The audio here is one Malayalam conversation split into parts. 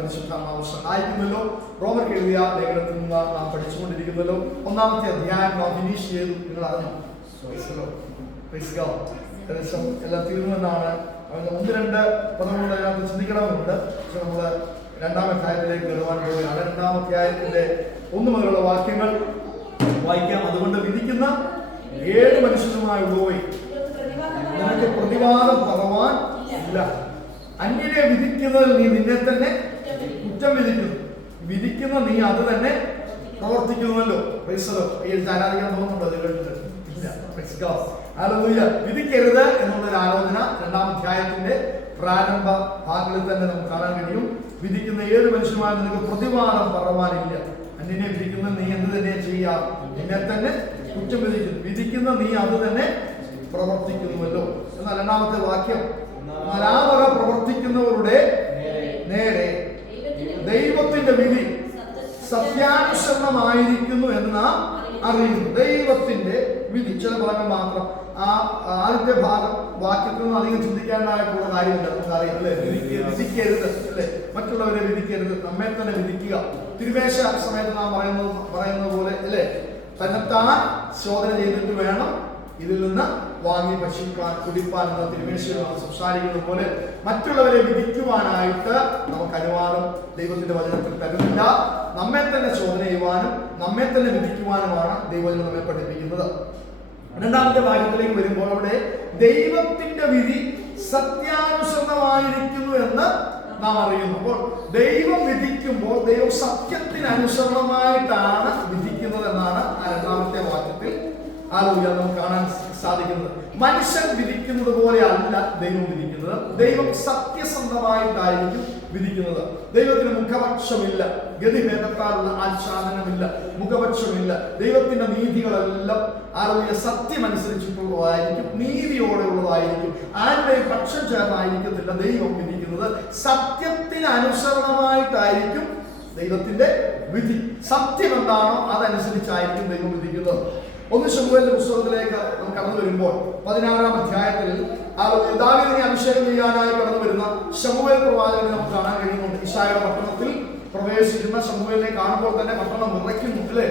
പരിശുദ്ധാത്മാവ് സഹായിക്കുന്നല്ലോ. റോമർക്ക് എഴുതിയ ലേഖനത്തിൽ നിന്ന് നാം പഠിച്ചുകൊണ്ടിരിക്കുന്നല്ലോ. 1-ാമത്തെ അധ്യായം നാം ഫിനിഷ് ചെയ്തു. നിങ്ങൾ അറിഞ്ഞു? ഏകദേശം എല്ലാം തീർന്നുവെന്നാണ്. 1-2 പദങ്ങൾ അതിനകത്ത് ചിന്തിക്കണമെന്നുണ്ട്. പക്ഷെ നമ്മൾ 2-ാം അധ്യായത്തിലേക്ക് വരുവാൻ പോവുകയാണ്. 2-ാം അധ്യായത്തിന്റെ 1 മുതലുള്ള വാക്യങ്ങൾ വായിക്കാം. അതുകൊണ്ട് വിധിക്കുന്ന 7 മനുഷ്യരുമായുള്ളവേ, നിനക്ക് പ്രതിവാദം പറവാൻ ഇല്ല. അന്യനെ വിധിക്കുന്നതിൽ നീ നിന്നെ തന്നെ കുറ്റം വിധിക്കുന്നു. വിധിക്കുന്ന നീ അത് തന്നെ പ്രവർത്തിക്കുന്നുവല്ലോ. ആരാധിക്കാൻ തോന്നുന്നുണ്ടോ? അത് കേട്ടിട്ട് ഇല്ല. വിധിക്കരുത് എന്നുള്ളൊരു ആലോചന 2-ാം അധ്യായത്തിന്റെ പ്രാരംഭ ഭാഗങ്ങളിൽ തന്നെ നമുക്ക് കാണാൻ കഴിയും. വിധിക്കുന്ന 7 മനുഷ്യരുമായി നിനക്ക് പ്രതിവാദം പറവാനില്ല. അന്യനെ വിധിക്കുന്ന നീ എന്ത് തന്നെ ചെയ്യാം, നിന്നെ തന്നെ കുറ്റം വിധിക്കുന്നു. വിധിക്കുന്ന നീ അത് തന്നെ പ്രവർത്തിക്കുന്നുവല്ലോ. എന്നാൽ 2-ാമത്തെ വാക്യം, മലാവക പ്രവർത്തിക്കുന്നവരുടെ നേരെ ദൈവത്തിന്റെ വിധി സത്യാനുസരണമായിരിക്കുന്നു എന്ന് നാം അറിയുന്നു. ദൈവത്തിന്റെ വിധി. ചില ഭാഗം മാത്രം ആദ്യത്തെ ഭാഗം വാക്യത്തിൽ നിന്ന് അധികം ചിന്തിക്കാനായിട്ടുള്ള കാര്യമില്ല. നമുക്കറിയാം അല്ലെ? വിധിക്കരുത് അല്ലെ? മറ്റുള്ളവരെ വിധിക്കരുത്, നമ്മെ തന്നെ വിധിക്കുക. തിരുമേശ സമയത്ത് നാം പറയുന്നത് പോലെ അല്ലെ? തന്നെത്താൻ ശോധന ചെയ്തിട്ട് വേണം ഇതിൽ നിന്ന് വാങ്ങി ഭക്ഷിക്കാൻ കുടിപ്പാൻ എന്ന തിരുമേശയോട് സംസാരിക്കുന്നത് പോലെ മറ്റുള്ളവരെ വിധിക്കുവാനായിട്ട് നമുക്ക് അനുവാദം ദൈവത്തിന്റെ വചനത്തിൽ തരുന്നില്ല. നമ്മെ തന്നെ ശോധന ചെയ്യുവാനും നമ്മെ തന്നെ വിധിക്കുവാനുമാണ് ദൈവം നമ്മെ പഠിപ്പിക്കുന്നത്. 2-ാമത്തെ ഭാഗത്തിലേക്ക് വരുമ്പോൾ അവിടെ ദൈവത്തിന്റെ വിധി സത്യാനുസരണമായിരിക്കുന്നു എന്ന് നാം അറിയുന്നു. അപ്പോൾ ദൈവം വിധിക്കുമ്പോൾ ദൈവം സത്യത്തിന് അനുസരണമായിട്ടാണ് വിധിക്കുന്നത് എന്നാണ് 2-ാമത്തെ വാക്യത്തിൽ നമുക്ക് കാണാൻ സാധിക്കുന്നത്. മനുഷ്യൻ വിധിക്കുന്നത് പോലെ അല്ല ദൈവം വിധിക്കുന്നത്. ദൈവം സത്യസന്ധമായിട്ടായിരിക്കും വിധിക്കുന്നത്. ദൈവത്തിന് മുഖപക്ഷമില്ല, ഗതിഭേദത്താലുള്ള ആച്ഛാദനമില്ല, മുഖപക്ഷമില്ല. ദൈവത്തിന്റെ നീതികളെല്ലാം സത്യമനുസരിച്ചിട്ടുള്ളതായിരിക്കും, നീതിയോടെയുള്ളതായിരിക്കും. ആരുടെയും പക്ഷം ചേർന്നായിരിക്കത്തില്ല ദൈവം വിധിക്കുന്നത്. സത്യത്തിന് അനുസരണമായിട്ടായിരിക്കും ദൈവത്തിന്റെ വിധി. സത്യം എന്താണോ അതനുസരിച്ചായിരിക്കും ദൈവം വിധിക്കുന്നത്. 1 ശമൂവേലിന്റെ പുസ്തകത്തിലേക്ക് നമുക്ക് കടന്നു വരുമ്പോൾ 16-ാം അധ്യായത്തിൽ ദാവീദിനെ അഭിഷേകം ചെയ്യാനായി കടന്നു വരുന്ന ശമൂവേൽ പ്രവാചകനെ നമുക്ക് കാണാൻ കഴിയുന്നുണ്ട്. ഇശായിയുടെ പട്ടണത്തിൽ പ്രവേശിക്കുന്ന ശമൂവേലിനെ കാണുമ്പോൾ തന്നെ പട്ടണം വിറയ്ക്കുന്നു അല്ലേ?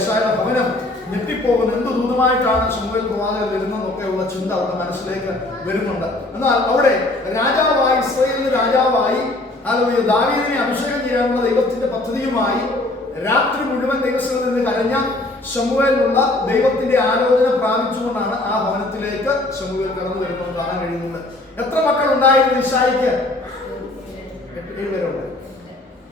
ഇശായിയുടെ ഭവനം ഞെട്ടിപ്പോകുന്നു. എന്ത് ദൂതമായിട്ടാണ് ശമൂവേൽ പ്രവാചകൻ വരുന്നതെന്നൊക്കെയുള്ള ചിന്ത അവരുടെ മനസ്സിലേക്ക് വരുന്നുണ്ട്. എന്നാൽ അവിടെ രാജാവായി, ഇസ്രായേലിന്റെ രാജാവായി ദാവീദിനെ അഭിഷേകം ചെയ്യാനുള്ള ദൈവത്തിന്റെ പദ്ധതിയുമായി രാത്രി മുഴുവൻ ദൈവസ്ഥലത്തിൽ നിന്ന് കരഞ്ഞ ശമൂവേലിനുള്ള ദൈവത്തിന്റെ ആലോചന പ്രാപിച്ചുകൊണ്ടാണ് ആ ഭവനത്തിലേക്ക് ശമൂവേൽ കടന്നു വരുന്നത് കാണാൻ കഴിയുന്നത്. എത്ര മക്കൾ ഉണ്ടായിരുന്നു ഇശായിക്ക്? 7 പേരുണ്ട്.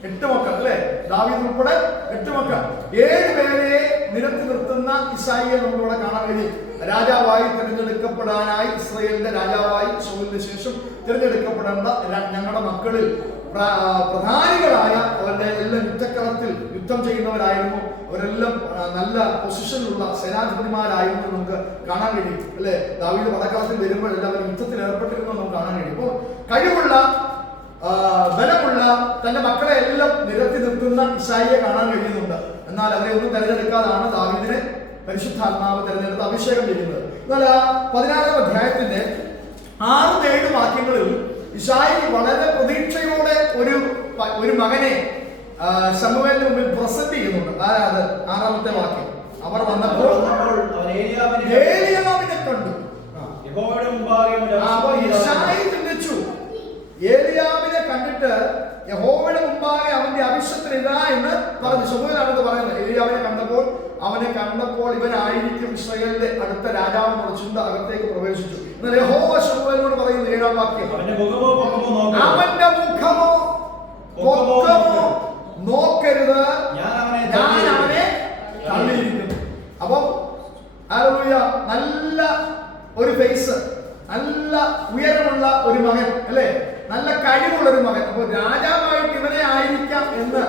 8 മക്കൾ അല്ലെ? ദാവീദ് ഉൾപ്പെടെ 8 മക്കൾ. 7 പേരെ നിരത്തി നിർത്തുന്ന ഇശായിയെ നമുക്കിവിടെ കാണാൻ കഴിയും. രാജാവായി തിരഞ്ഞെടുക്കപ്പെടാനായി, ഇസ്രായേലിന്റെ രാജാവായി ശമൂവേലിന് ശേഷം തിരഞ്ഞെടുക്കപ്പെടേണ്ട ഞങ്ങളുടെ മക്കളിൽ പ്രധാനികളായ അവരുടെ എല്ലാം യുദ്ധക്കളത്തിൽ യുദ്ധം ചെയ്യുന്നവരായിരുന്നു. അവരെല്ലാം നല്ല പൊസിഷനിലുള്ള സേനാധിപതിമാരായിരുന്നു നമുക്ക് കാണാൻ കഴിയും അല്ലെ? ദാവീദ് പടക്കളത്തിൽ വരുമ്പോൾ എല്ലാവരും യുദ്ധത്തിൽ ഏർപ്പെട്ടിരുന്നു നമുക്ക് കാണാൻ കഴിയും. അപ്പോൾ കഴിവുള്ള ബലമുള്ള തന്റെ മക്കളെ എല്ലാം നിരത്തി നിർത്തുന്ന ഇശായിയെ കാണാൻ കഴിയുന്നുണ്ട്. എന്നാൽ അവരെ ഒന്നും തെരഞ്ഞെടുക്കാതാണ് ദാവീദിനെ പരിശുദ്ധാത്മാവ് തെരഞ്ഞെടുത്ത് അഭിഷേകം ചെയ്യുന്നത്. എന്നാൽ 16-ാം അധ്യായത്തിന്റെ 6-7 വാക്യങ്ങളിൽ ഇശായി വളരെ പ്രതീക്ഷയോടെ ഒരു മകനെ ശമൂവേലിന് മുമ്പിൽ പ്രസന്റ് ചെയ്യുന്നുണ്ട്. ആരാത്? 6-ാമത്തെ വാക്യം. അവർ വന്നപ്പോൾ ഏലിയാവിനെ കണ്ടു. അപ്പൊ ഇശായി ചിന്തിച്ചു, ഏലിയാവിനെ കണ്ടിട്ട് യഹോവയുടെ മുമ്പാകെ അവന്റെ അഭിഷേകത്തിനിതാ എന്ന് പറഞ്ഞു. ശമൂവേലാണെന്ന് പറയുന്നത്. ഏലിയാവിനെ കണ്ടപ്പോൾ ഇവനായിരിക്കും ഇസ്രായേലിന്റെ അടുത്ത രാജാവെന്നുള്ള ചിന്ത അകത്തേക്ക് പ്രവേശിച്ചു. എന്നാൽ യഹോവ ശമൂവേലിനോട് പറയുന്നത് 7-ാം വാക്യം, അവന്റെ മുഖമോ പൊക്കമോ നോക്കരുത്, ഞാൻ അവനെ തള്ളിയിരിക്കുന്നു. അപ്പം നല്ല ഒരു ഫേസ്, നല്ല ഉയരമുള്ള ഒരു മകൻ അല്ലെ? നല്ല കഴിവുള്ള ഒരു മകൻ. അപ്പൊ രാജാവായിട്ട് ഇവനെ ആയിരിക്കാം എന്ന്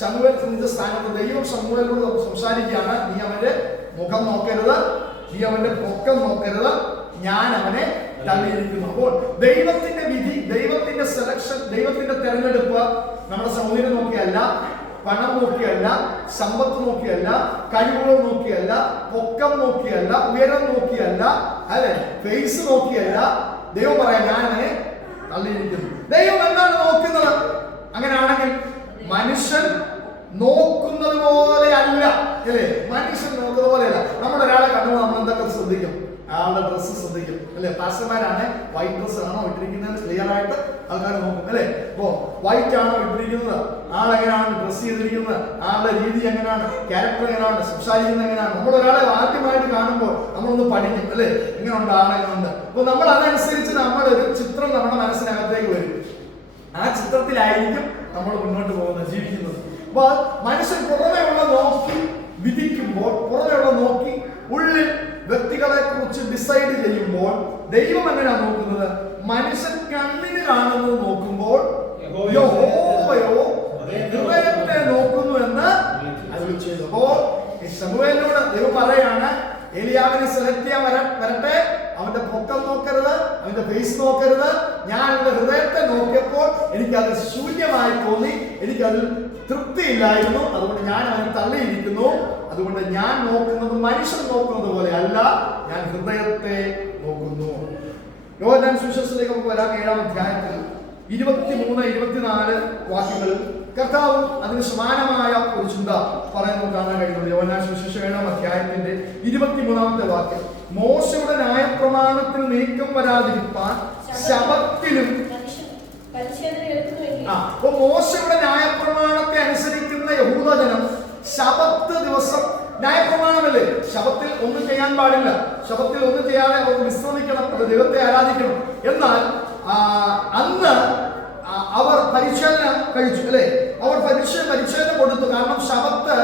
ശമൂവേൽ ചിന്തിച്ച സ്ഥാനത്ത് ദൈവം ശമൂവേലിനോട് സംസാരിക്കുകയാണ്. നീ അവന്റെ മുഖം നോക്കരുത്, നീ അവന്റെ പൊക്കം നോക്കരുത്, ഞാൻ അവനെ തള്ളിയിരിക്കുന്നു. അപ്പോൾ ദൈവത്തിന്റെ വിധി, ദൈവത്തിന്റെ സെലക്ഷൻ, ദൈവത്തിന്റെ തെരഞ്ഞെടുപ്പ് നമ്മുടെ സൗന്ദര്യം നോക്കിയല്ല, പണം നോക്കിയല്ല, സമ്പത്ത് നോക്കിയല്ല, കഴിവുകൾ നോക്കിയല്ല, പൊക്കം നോക്കിയല്ല, ഉയരം നോക്കിയല്ല, അല്ലെ? ഫേസ് നോക്കിയല്ല. ദൈവം പറയാം, ഞാൻ അവനെ തള്ളിയിരിക്കുന്നു. ദൈവം എന്താണ് നോക്കുന്നത്? അങ്ങനെയാണ് മനുഷ്യൻ നോക്കുന്നത് പോലെ അല്ല, അല്ലേ? മനുഷ്യൻ നോക്കുന്നത് പോലെയല്ല. നമ്മളൊരാളെ കണ്ടുമ്പോൾ നമ്മൾ എന്തൊക്കെ ശ്രദ്ധിക്കും? ആളുടെ ഡ്രസ്സ് ശ്രദ്ധിക്കും, അല്ലെ? പാസ്റ്റർമാരാണ് വൈറ്റ് ഡ്രസ് ആണോ ഇട്ടിരിക്കുന്നത് ക്ലിയർ ആയിട്ട് ആൾക്കാർ നോക്കും, അല്ലെ? അപ്പോ വൈറ്റ് ആണോ ഇട്ടിരിക്കുന്നത്, ആളെങ്ങനെയാണ് ഡ്രസ് ചെയ്തിരിക്കുന്നത്, ആളുടെ രീതി എങ്ങനെയാണ്, ക്യാരക്ടർ എങ്ങനെയാണ്, സംസാരിക്കുന്നത് എങ്ങനെയാണ്. നമ്മൾ ഒരാളെ ആദ്യമായിട്ട് കാണുമ്പോൾ നമ്മളൊന്ന് പഠിക്കും, അല്ലെ? എങ്ങനെയുണ്ട്, ആളെങ്ങനെയുണ്ട്. അപ്പൊ നമ്മൾ അതനുസരിച്ച് നമ്മുടെ ഒരു ചിത്രം നമ്മുടെ മനസ്സിനകത്തേക്ക് വരും. ആ ചിത്രത്തിലായിരിക്കും നമ്മൾ മുന്നോട്ട് പോകുന്നത്, ജീവിക്കുന്നത്. അപ്പൊ മനുഷ്യൻ പുറമേയുള്ള നോക്കി വിധിക്കുമ്പോൾ, പുറമേയുള്ള നോക്കി ഉള്ളിൽ വ്യക്തികളെ കുറിച്ച് ഡിസൈഡ് ചെയ്യുമ്പോൾ ദൈവം എങ്ങനെയാണ് നോക്കുന്നത്? മനുഷ്യൻ കണ്ണിന് കാണുന്നത് നോക്കുമ്പോൾ യഹോവയോ ഹൃദയത്തെ നോക്കുന്നു എന്ന് അരുളി ചെയ്തു. അപ്പോ ശമൂവേലിനോട് ദൈവം പറയാണ്, ഏലിയാവിനെ സെലക്ട് ചെയ്യാൻ വരട്ടെ, അവന്റെ പൊക്കം നോക്കരുത്, അവന്റെ ഫേസ് നോക്കരുത്. ഞാൻ അവന്റെ ഹൃദയത്തെ നോക്കിയപ്പോൾ എനിക്കത് ശൂന്യമായി തോന്നി, എനിക്കതിൽ തൃപ്തിയില്ലായിരുന്നു. അതുകൊണ്ട് ഞാൻ അവനെ തള്ളിയിരിക്കുന്നു. അതുകൊണ്ട് ഞാൻ നോക്കുന്നത് മനുഷ്യൻ നോക്കുന്നത് പോലെ അല്ല, ഞാൻ ഹൃദയത്തെ നോക്കുന്നു. യോഹന്നാൻ സുവിശേഷത്തിലേക്ക് നമുക്ക് വരാം. 7-ാം അധ്യായത്തിൽ 23-24 വാക്യങ്ങളിൽ കർത്താവ് അതിന് സമാനമായ ഒരു ചിന്ത പറയുന്നത് കാണാൻ കഴിയുന്നത്. യോഹന്നാൻ സുവിശേഷം 7-ാം അധ്യായത്തിന്റെ 23-ാമത്തെ വാക്യം, മോശയുടെ ന്യായപ്രമാണത്തിൽ നീക്കം വരാതിരിപ്പാൻ ശബത്തിലും. അപ്പൊ മോശയുടെ ന്യായപ്രമാണത്തെ അനുസരിക്കുന്ന യഹൂദജനം ശബത്ത് ദിവസം, ന്യായപ്രമാണമല്ലേ, ശബത്തിൽ ഒന്നും ചെയ്യാൻ പാടില്ല, ശബത്തിൽ ഒന്നും ചെയ്യാതെ അവർ വിശ്രമിക്കണം, അവർ ദൈവത്തെ ആരാധിക്കണം. എന്നാൽ അന്ന് അവർ പരിച്ഛേദന കഴിച്ചു, അല്ലെ? അവർ പരിച്ഛേദന കൊടുത്തു. കാരണം ശബത്ത്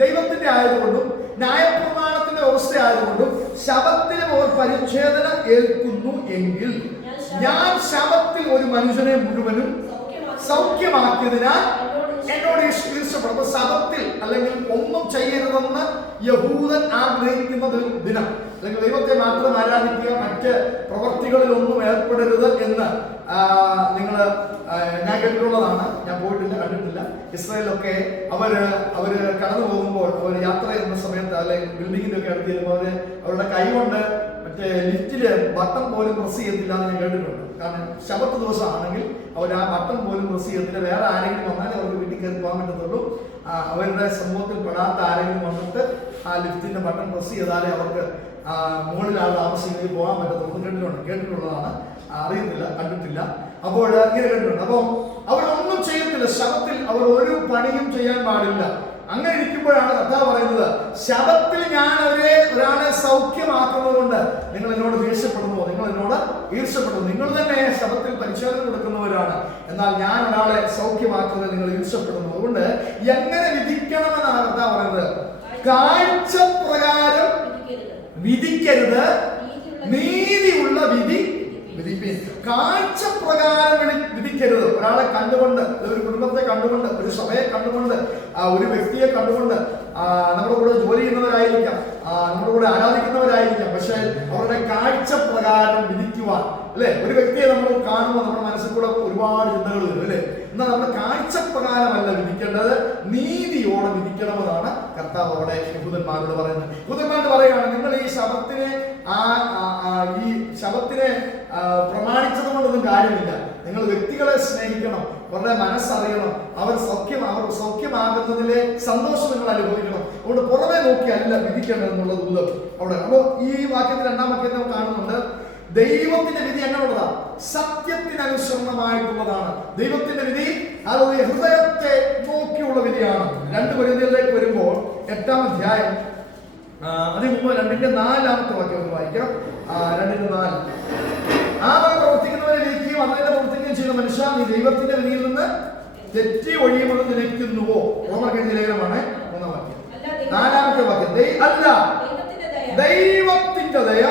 ദൈവത്തിന്റെ ആയതുകൊണ്ടും ന്യായപ്രമാണത്തിന്റെ വ്യവസ്ഥ ആയതുകൊണ്ടും ശബത്തിലും അവർ പരിച്ഛേദന ഏൽക്കുന്നു എങ്കിൽ ഞാൻ ശബത്തിൽ ഒരു മനുഷ്യനെ മുഴുവനും സൗഖ്യമാക്കിയതിനാൽ എന്നോട് ഇഷ്ടപ്പെടും. ശബത്തിൽ അല്ലെങ്കിൽ ഒന്നും ചെയ്യരുതെന്ന് യഹൂദൻ ആഗ്രഹിക്കുന്ന ദിനം, അല്ലെങ്കിൽ ദൈവത്തെ മാത്രം ആരാധിക്കുക, മറ്റ് പ്രവർത്തികളിൽ ഒന്നും ഏർപ്പെടരുത് എന്ന് ഞാൻ കേട്ടിട്ടുള്ളതാണ്. ഞാൻ പോയിട്ടില്ല, കണ്ടിട്ടില്ല. ഇസ്രായേലൊക്കെ അവര് കടന്നു പോകുമ്പോൾ, അവർ യാത്ര ചെയ്യുന്ന സമയത്ത് അല്ലെങ്കിൽ ബിൽഡിങ്ങിന്റെ ഒക്കെ അടുത്ത് ചെല്ലുമ്പോൾ അവരുടെ കൈ കൊണ്ട് മറ്റേ ലിഫ്റ്റില് ബട്ടൺ പോലും പ്രസ് ചെയ്യത്തില്ല എന്ന് ഞാൻ കേട്ടിട്ടുണ്ട്. കാരണം ശബത്ത് ദിവസമാണെങ്കിൽ അവർ ആ ബട്ടൺ പോലും പ്രസ് ചെയ്യത്തില്ല. വേറെ ആരെങ്കിലും വന്നാലേ അവർക്ക് വീട്ടിൽ കയറി പോകാൻ പറ്റത്തുള്ളൂ. അവരുടെ സമൂഹത്തിൽ പെടാത്ത ആരെങ്കിലും വന്നിട്ട് ആ ലിഫ്റ്റിന്റെ ബട്ടൺ പ്രസ് ചെയ്താലേ അവർക്ക് മുകളിൽ ആൾ താമസിക്കുന്നത് പോകാൻ പറ്റത്തുള്ളൂ. കേട്ടിട്ടുള്ളതാണ്, അറിയത്തില്ല, കണ്ടിട്ടില്ല. അപ്പോൾ ഇങ്ങനെ കേട്ടിട്ടുണ്ട്. അപ്പോൾ അവരൊന്നും ചെയ്യത്തില്ല, ശബത്തിൽ അവർ ഒരു പണിയും ചെയ്യാൻ പാടില്ല. അങ്ങനെ ഇരിക്കുമ്പോഴാണ് കർത്താവ് പറയുന്നത്, ശബത്തിൽ ഞാൻ ഒരാളെ സൗഖ്യമാക്കുന്നത് കൊണ്ട് നിങ്ങൾ എന്നോട് ദേഷ്യപ്പെടുന്നു, നിങ്ങൾ എന്നോട് ഈർഷ്യപ്പെടുന്നു. നിങ്ങൾ തന്നെ ശബത്തിൽ പരിശോധന കൊടുക്കുന്നവരാണ്, എന്നാൽ ഞാൻ ഒരാളെ സൗഖ്യമാക്കുന്നത് നിങ്ങൾ ഈർഷ്യപ്പെടുന്നു. അതുകൊണ്ട് എങ്ങനെ വിധിക്കണമെന്നാണ് കർത്താവ് പറയുന്നത്? കാഴ്ച പ്രകാരം വിധിക്കരുത്, നീതിയുള്ള വിധി വിധിപ്പീൻ. കാഴ്ച പ്രകാരം വിധിക്കരുത്. ഒരാളെ കണ്ടുകൊണ്ട്, ഒരു കുടുംബത്തെ കണ്ടുകൊണ്ട്, ഒരു സഭയെ കണ്ടുകൊണ്ട്, ഒരു വ്യക്തിയെ കണ്ടുകൊണ്ട്, നമ്മുടെ കൂടെ ജോലി ചെയ്യുന്നവരായിരിക്കാം, നമ്മുടെ കൂടെ ആരാധിക്കുന്നവരായിരിക്കാം, പക്ഷെ അവരുടെ കാഴ്ച പ്രകാരം വിധിക്കുവാൻ, അല്ലെ? ഒരു വ്യക്തിയെ നമ്മൾ കാണുമ്പോൾ നമ്മുടെ മനസ്സിൽ കൂടെ ഒരുപാട് ചിന്തകൾ വരും, അല്ലെ? എന്നാൽ നമ്മൾ കാഴ്ചപ്രകാരമല്ല വിധിക്കേണ്ടത്, നീതിയോടെ വിധിക്കണമെന്നാണ് കർത്താവ് അവിടെ യഹൂദന്മാരോട് പറയുന്നത്. യഹൂദന്മാരോട് പറയുകയാണ്, നിങ്ങൾ ഈ ശബത്തിനെ പ്രമാണിച്ചത് കൊണ്ടൊന്നും കാര്യമില്ല. നിങ്ങൾ വ്യക്തികളെ സ്നേഹിക്കണം, അവരുടെ മനസ്സറിയണം, അവർ സൗഖ്യമാകുന്നതിലെ സന്തോഷം നിങ്ങൾ അനുഭവിക്കണം. അതുകൊണ്ട് പുറമെ നോക്കിയല്ല വിധിക്കണം ദൂതം അവിടെ. അപ്പോൾ ഈ വാക്യത്തിൽ 2-ാം വാക്യത്തിൽ നമ്മൾ കാണുന്നുണ്ട്, ദൈവത്തിന്റെ വിധി എങ്ങനെയുള്ളതാ? സത്യത്തിനനുസരണമായിട്ടുള്ളതാണ്. ദൈവത്തിന്റെ വിധി അത് ഹൃദയത്തെ നോക്കിയുള്ള വിധിയാണ്. 2 കൊരിന്ത്യരിലേക്ക് വരുമ്പോൾ 8-ാം അധ്യായം അതിന് മുമ്പ് 2-ന്റെ 4-ാമത്തെ വാക്യം ഒന്ന് വായിക്കാം. 2-ന്റെ 4, അവൻ പ്രവർത്തിക്കുന്നവരെ വിധിക്കുകയും അതിനെ പ്രവർത്തിക്കുകയും ചെയ്യുന്ന മനുഷ്യ, നീ ദൈവത്തിന്റെ വിധിയിൽ നിന്ന് തെറ്റി ഒഴിയുമെന്ന് നിലയ്ക്കുന്നുവോ? റോമർക്കെഴുതിയ ലേഖനമാണ് 3-ാം വാക്യം. 4-ാമത്തെ വാക്യം, അല്ല, ദൈവത്തിന്റെ ദയ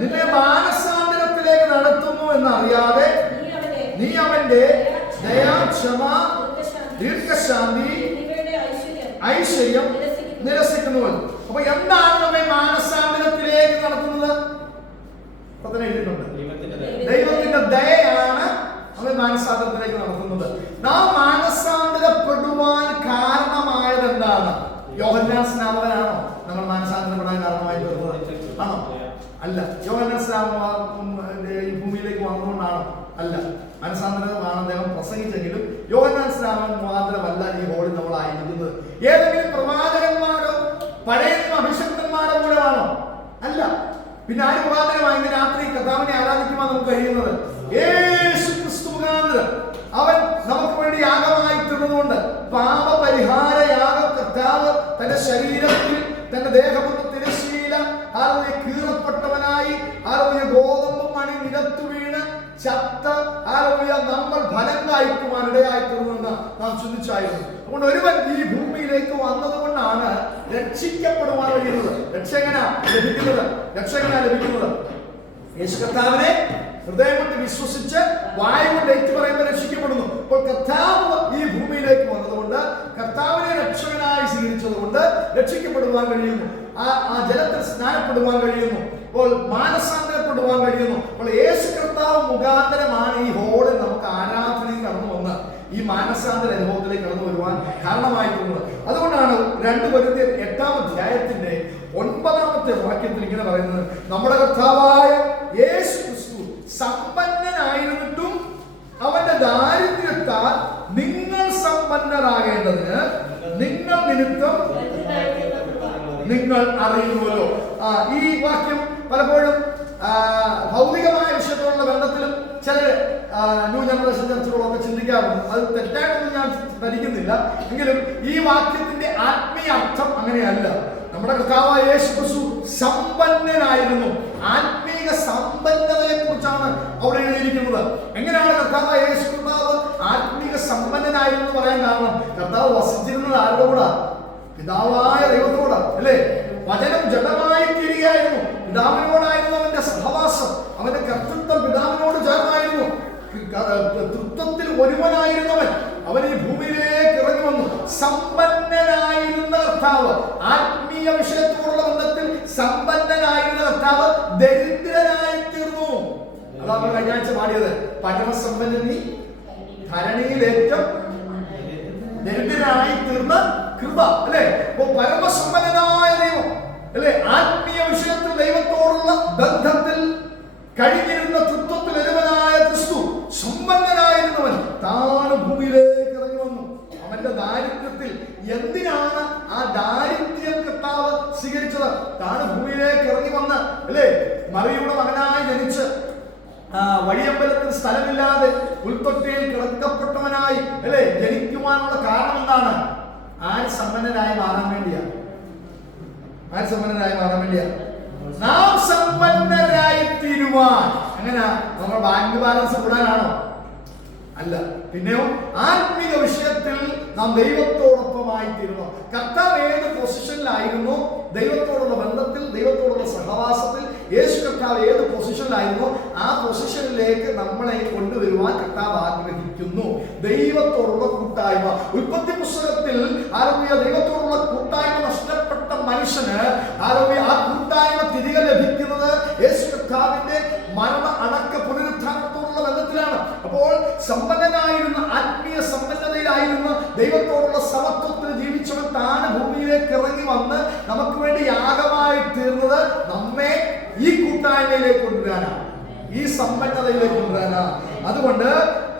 നിന്നെ മാനസാന്തരത്തിലേക്ക് നടത്തുന്നു എന്നറിയാതെ നീ അവന്റെ ദയ, ക്ഷമ, ദീർഘശാന്തി, ഐശ്വര്യം നിരസിക്കുന്നുവല്ലോ. അപ്പൊ എന്താണ് നമ്മെ മാനസാന്തരത്തിലേക്ക് നടത്തുന്നത്? പത്തനെ എഴുതിയിട്ടുണ്ട്. ദൈവത്തിന്റെ ദയയാണ് നമ്മെ മാനസാന്തരത്തിലേക്ക് നടത്തുന്നത്. നാം മാനസാന്തരപ്പെടുവാൻ കാരണമായത് എന്താണ്? യോഹന്നാൻ സ്നാപകനാണോ നമ്മൾ മാനസാന്തരപ്പെടാൻ കാരണമായി തീർന്നത്? ആണോ? അല്ല. യോഹന്നാൻ സ്നാപകൻ ഈ ഭൂമിയിലേക്ക് വന്നുകൊണ്ടാണോ? അല്ല. മാനസാന്തരമാണ് അദ്ദേഹം പ്രസംഗിച്ചെങ്കിലും യോഹന്നാൻ സ്നാനം മാത്രമല്ല ഈ ഹോളിൽ നമ്മൾ ആയിരിക്കുന്നത്. ഏതെങ്കിലും പ്രവാചകന്മാരോ പഴയ അഭിഷക്തന്മാരോ മൂലമാണോ? അല്ല. പിന്നെ ആര് മുഖാന്തരമായി ഇന്ന് രാത്രി കർത്താവിനെ ആരാധിക്കുവാൻ നമുക്ക് കഴിയുന്നത്? യേശു ക്രിസ്തു മുഖാന്തരം. അവൻ നമുക്ക് വേണ്ടി യാഗമായി തീർന്നതുകൊണ്ട് പാപപരിഹാര യാഗം കർത്താവ് തന്റെ ശരീരത്തിൽ തന്റെ ദേഹമെന്ന തിരശ്ശീല കീറപ്പെട്ടവനായി ഗോതമ്പ് മണി നിലത്തു വീണ് ചത്ത നമ്മൾ ഫലം കായ്ക്കുവാൻ ഇടയായി തീർന്നെന്ന് നാം ചിന്തിച്ചായിരുന്നു. അതുകൊണ്ട് ഒരുവൻ ഈ ഭൂമിയിലേക്ക് വന്നതുകൊണ്ടാണ് രക്ഷിക്കപ്പെടുവാൻ കഴിയുന്നത്. രക്ഷ എങ്ങനെയാ ലഭിക്കുന്നത്? യേശു കർത്താവിനെ ഹൃദയം കൊണ്ട് വിശ്വസിച്ച് വായ കൊണ്ട് ഏറ്റു പറയുമ്പോൾ രക്ഷിക്കപ്പെടുന്നു. അപ്പോൾ കർത്താവ് ഈ ഭൂമിയിലേക്ക് വന്നതുകൊണ്ട്, കർത്താവിനെ രക്ഷകനായി സ്വീകരിച്ചത് കൊണ്ട് രക്ഷിക്കപ്പെടുവാൻ കഴിയുന്നു. ആ ജലത്തിൽ സ്നാനപ്പെടുവാൻ കഴിയുന്നു. അപ്പോൾ മാനസാന്തരപ്പെടുവാൻ കഴിയുന്നു. അപ്പോൾ യേശു കർത്താവ് മുഖാന്തരമാണ് ഈ ഹോളിൽ നമുക്ക് ആരാധനയിൽ കടന്നു വന്ന് ഈ മാനസാന്തര അനുഭവത്തിലേക്ക് കടന്നു വരുവാൻ കാരണമായിട്ടുള്ളത്. അതുകൊണ്ടാണ് 2 കൊരിന്ത്യർ 8-ാം അധ്യായത്തിന്റെ 9-ാമത്തെ വാക്യത്തിൽ ഇങ്ങനെ പറയുന്നത്: നമ്മുടെ കർത്താവായ യേശു ക്രിസ്തു സമ്പന്നനായിരുന്നിട്ടും അവന്റെ ദാരിദ്ര്യത്താൽ നിങ്ങൾ സമ്പന്നരാകേണ്ടതിന് നിങ്ങൾ നിമിത്തം നിങ്ങൾ അറിയുന്നുവല്ലോ. ഈ വാക്യം പലപ്പോഴും ഭൗതികമായ വിഷയത്തോടുള്ള ബന്ധത്തിലും ചില ന്യൂ ജനറേഷൻ ചർച്ചകളൊക്കെ ചിന്തിക്കാറുണ്ട്. അത് തെറ്റായിട്ടൊന്നും ഞാൻ ധരിക്കുന്നില്ല. എങ്കിലും ഈ വാക്യത്തിന്റെ ആത്മീയ അർത്ഥം അങ്ങനെയല്ല. നമ്മുടെ കർത്താവായ യേശു ക്രിസ്തു സമ്പന്നനായിരുന്നു. ആത്മീക സമ്പന്നതയെ കുറിച്ചാണ് അവിടെ എഴുതിയിരിക്കുന്നത്. എങ്ങനെയാണ് കർത്താവായ യേശു കർത്താവ് ആത്മീക സമ്പന്നനായിരുന്നു പറയാൻ കാരണം? കർത്താവ് വസിച്ചിരുന്നത് ആരുടെ കൂടെ? പിതാവായ ദൈവത്തോട്, അല്ലേ? വചനം ജഡമായി തീരുകയായിരുന്നു. പിതാവിനോടായിരുന്നു അവന്റെ സഹവാസം. അവന്റെ കർത്തൃത്വം പിതാവിനോട് ചേർന്നായിരുന്നു. തൃത്വത്തിൽ ഒരുവനായിരുന്നവൻ അവൻ ഈ ഭൂമിയിലേക്ക് ഇറങ്ങി വന്നു. സമ്പന്നനായിരുന്ന കർത്താവ്, ആത്മീയ വിഷയത്തോടുള്ള ബന്ധത്തിൽ സമ്പന്നനായിരുന്ന കർത്താവ് ദരിദ്രനായി തീർന്നു. അതാണ് കഴിഞ്ഞ ആഴ്ച പാടിയത്. പരമസമ്പന്നനി ധരണിയിൽ ഏറ്റവും ദരിദ്രനായി തീർന്ന കൃപ, അല്ലെ? പരമസമ്പന്നനായ ദൈവം, അല്ലെ? ആത്മീയ വിഷയത്തിൽ ദൈവത്തോടുള്ള ബന്ധത്തിൽ കഴിഞ്ഞിരുന്ന തൃത്വത്തിൽ ഒരുവനായ ക്രിസ്തു സമ്പന്നനായിരുന്നവൻ താൻ ഭൂമിയിലേക്ക് ഇറങ്ങി വന്നു. അവന്റെ ദാരിദ്ര്യത്തിൽ എന്തിനാണ് ആ ദാരിദ്ര്യം കർത്താവ് സ്വീകരിച്ചത്? താൻ ഭൂമിയിലേക്ക് ഇറങ്ങി വന്ന്, അല്ലെ? മറിയയുടെ മകനായി ജനിച്ച് വഴിയമ്പലത്തിൽ സ്ഥലമില്ലാതെ ഉൾത്തൊട്ടിയിൽ കിടക്കപ്പെട്ടവനായി, അല്ലെ? ജനിക്കുവാനുള്ള കാരണം എന്താണ്? ആര് സമ്പന്നനായി മാറാൻ വേണ്ടിയാ? നാം സമ്പന്നരായി തീരുവാൻ. അങ്ങനെ നമ്മൾ ബാങ്ക് ബാലൻസ് കൂടാനാണോ? അല്ല. പിന്നെയോ ആത്മീയ വിഷയത്തിൽ നാം ദൈവത്തോടൊപ്പമായി തീരുന്നു. കർത്താവ് ഏത് പൊസിഷനിലായിരുന്നു? ദൈവത്തോടുള്ള ബന്ധത്തിൽ, ദൈവത്തോടുള്ള സഹവാസത്തിൽ യേശു കർത്താവ് ഏത് പൊസിഷനിലായിരുന്നു ആ പൊസിഷനിലേക്ക് നമ്മളെ കൊണ്ടുവരുവാൻ കർത്താവ് ആഗ്രഹിക്കുന്നു. ദൈവത്തോടുള്ള കൂട്ടായ്മ. ഉൽപ്പത്തി പുസ്തകത്തിൽ ദൈവത്തോടുള്ള കൂട്ടായ്മ നഷ്ടപ്പെട്ട മനുഷ്യന് ആ കൂട്ടായ്മ തിരികെ ലഭിക്കുന്നത് യേശു കർത്താവിന്റെ മരണ അടക്ക പുനരുത്ഥാനത്തോടുള്ള ബന്ധത്തിലാണ്. അപ്പോൾ സമ്പന്നനായിരുന്ന, ആത്മീയ സമ്പന്നതയിലായിരുന്ന, ദൈവത്തോടുള്ള സമത്വത്തിൽ ജീവിച്ചവൻ താൻ ഭൂമിയിലേക്ക് ഇറങ്ങി വന്ന് നമുക്ക് വേണ്ടി യാഗമായി തീർന്നത് നമ്മെ ഈ കൂട്ടായ്മയിലേക്ക് കൊണ്ടുവരാനാണ്, ഈ സമ്പന്നതയിലേക്ക് കൊണ്ടുവരാനാണ്. അതുകൊണ്ട്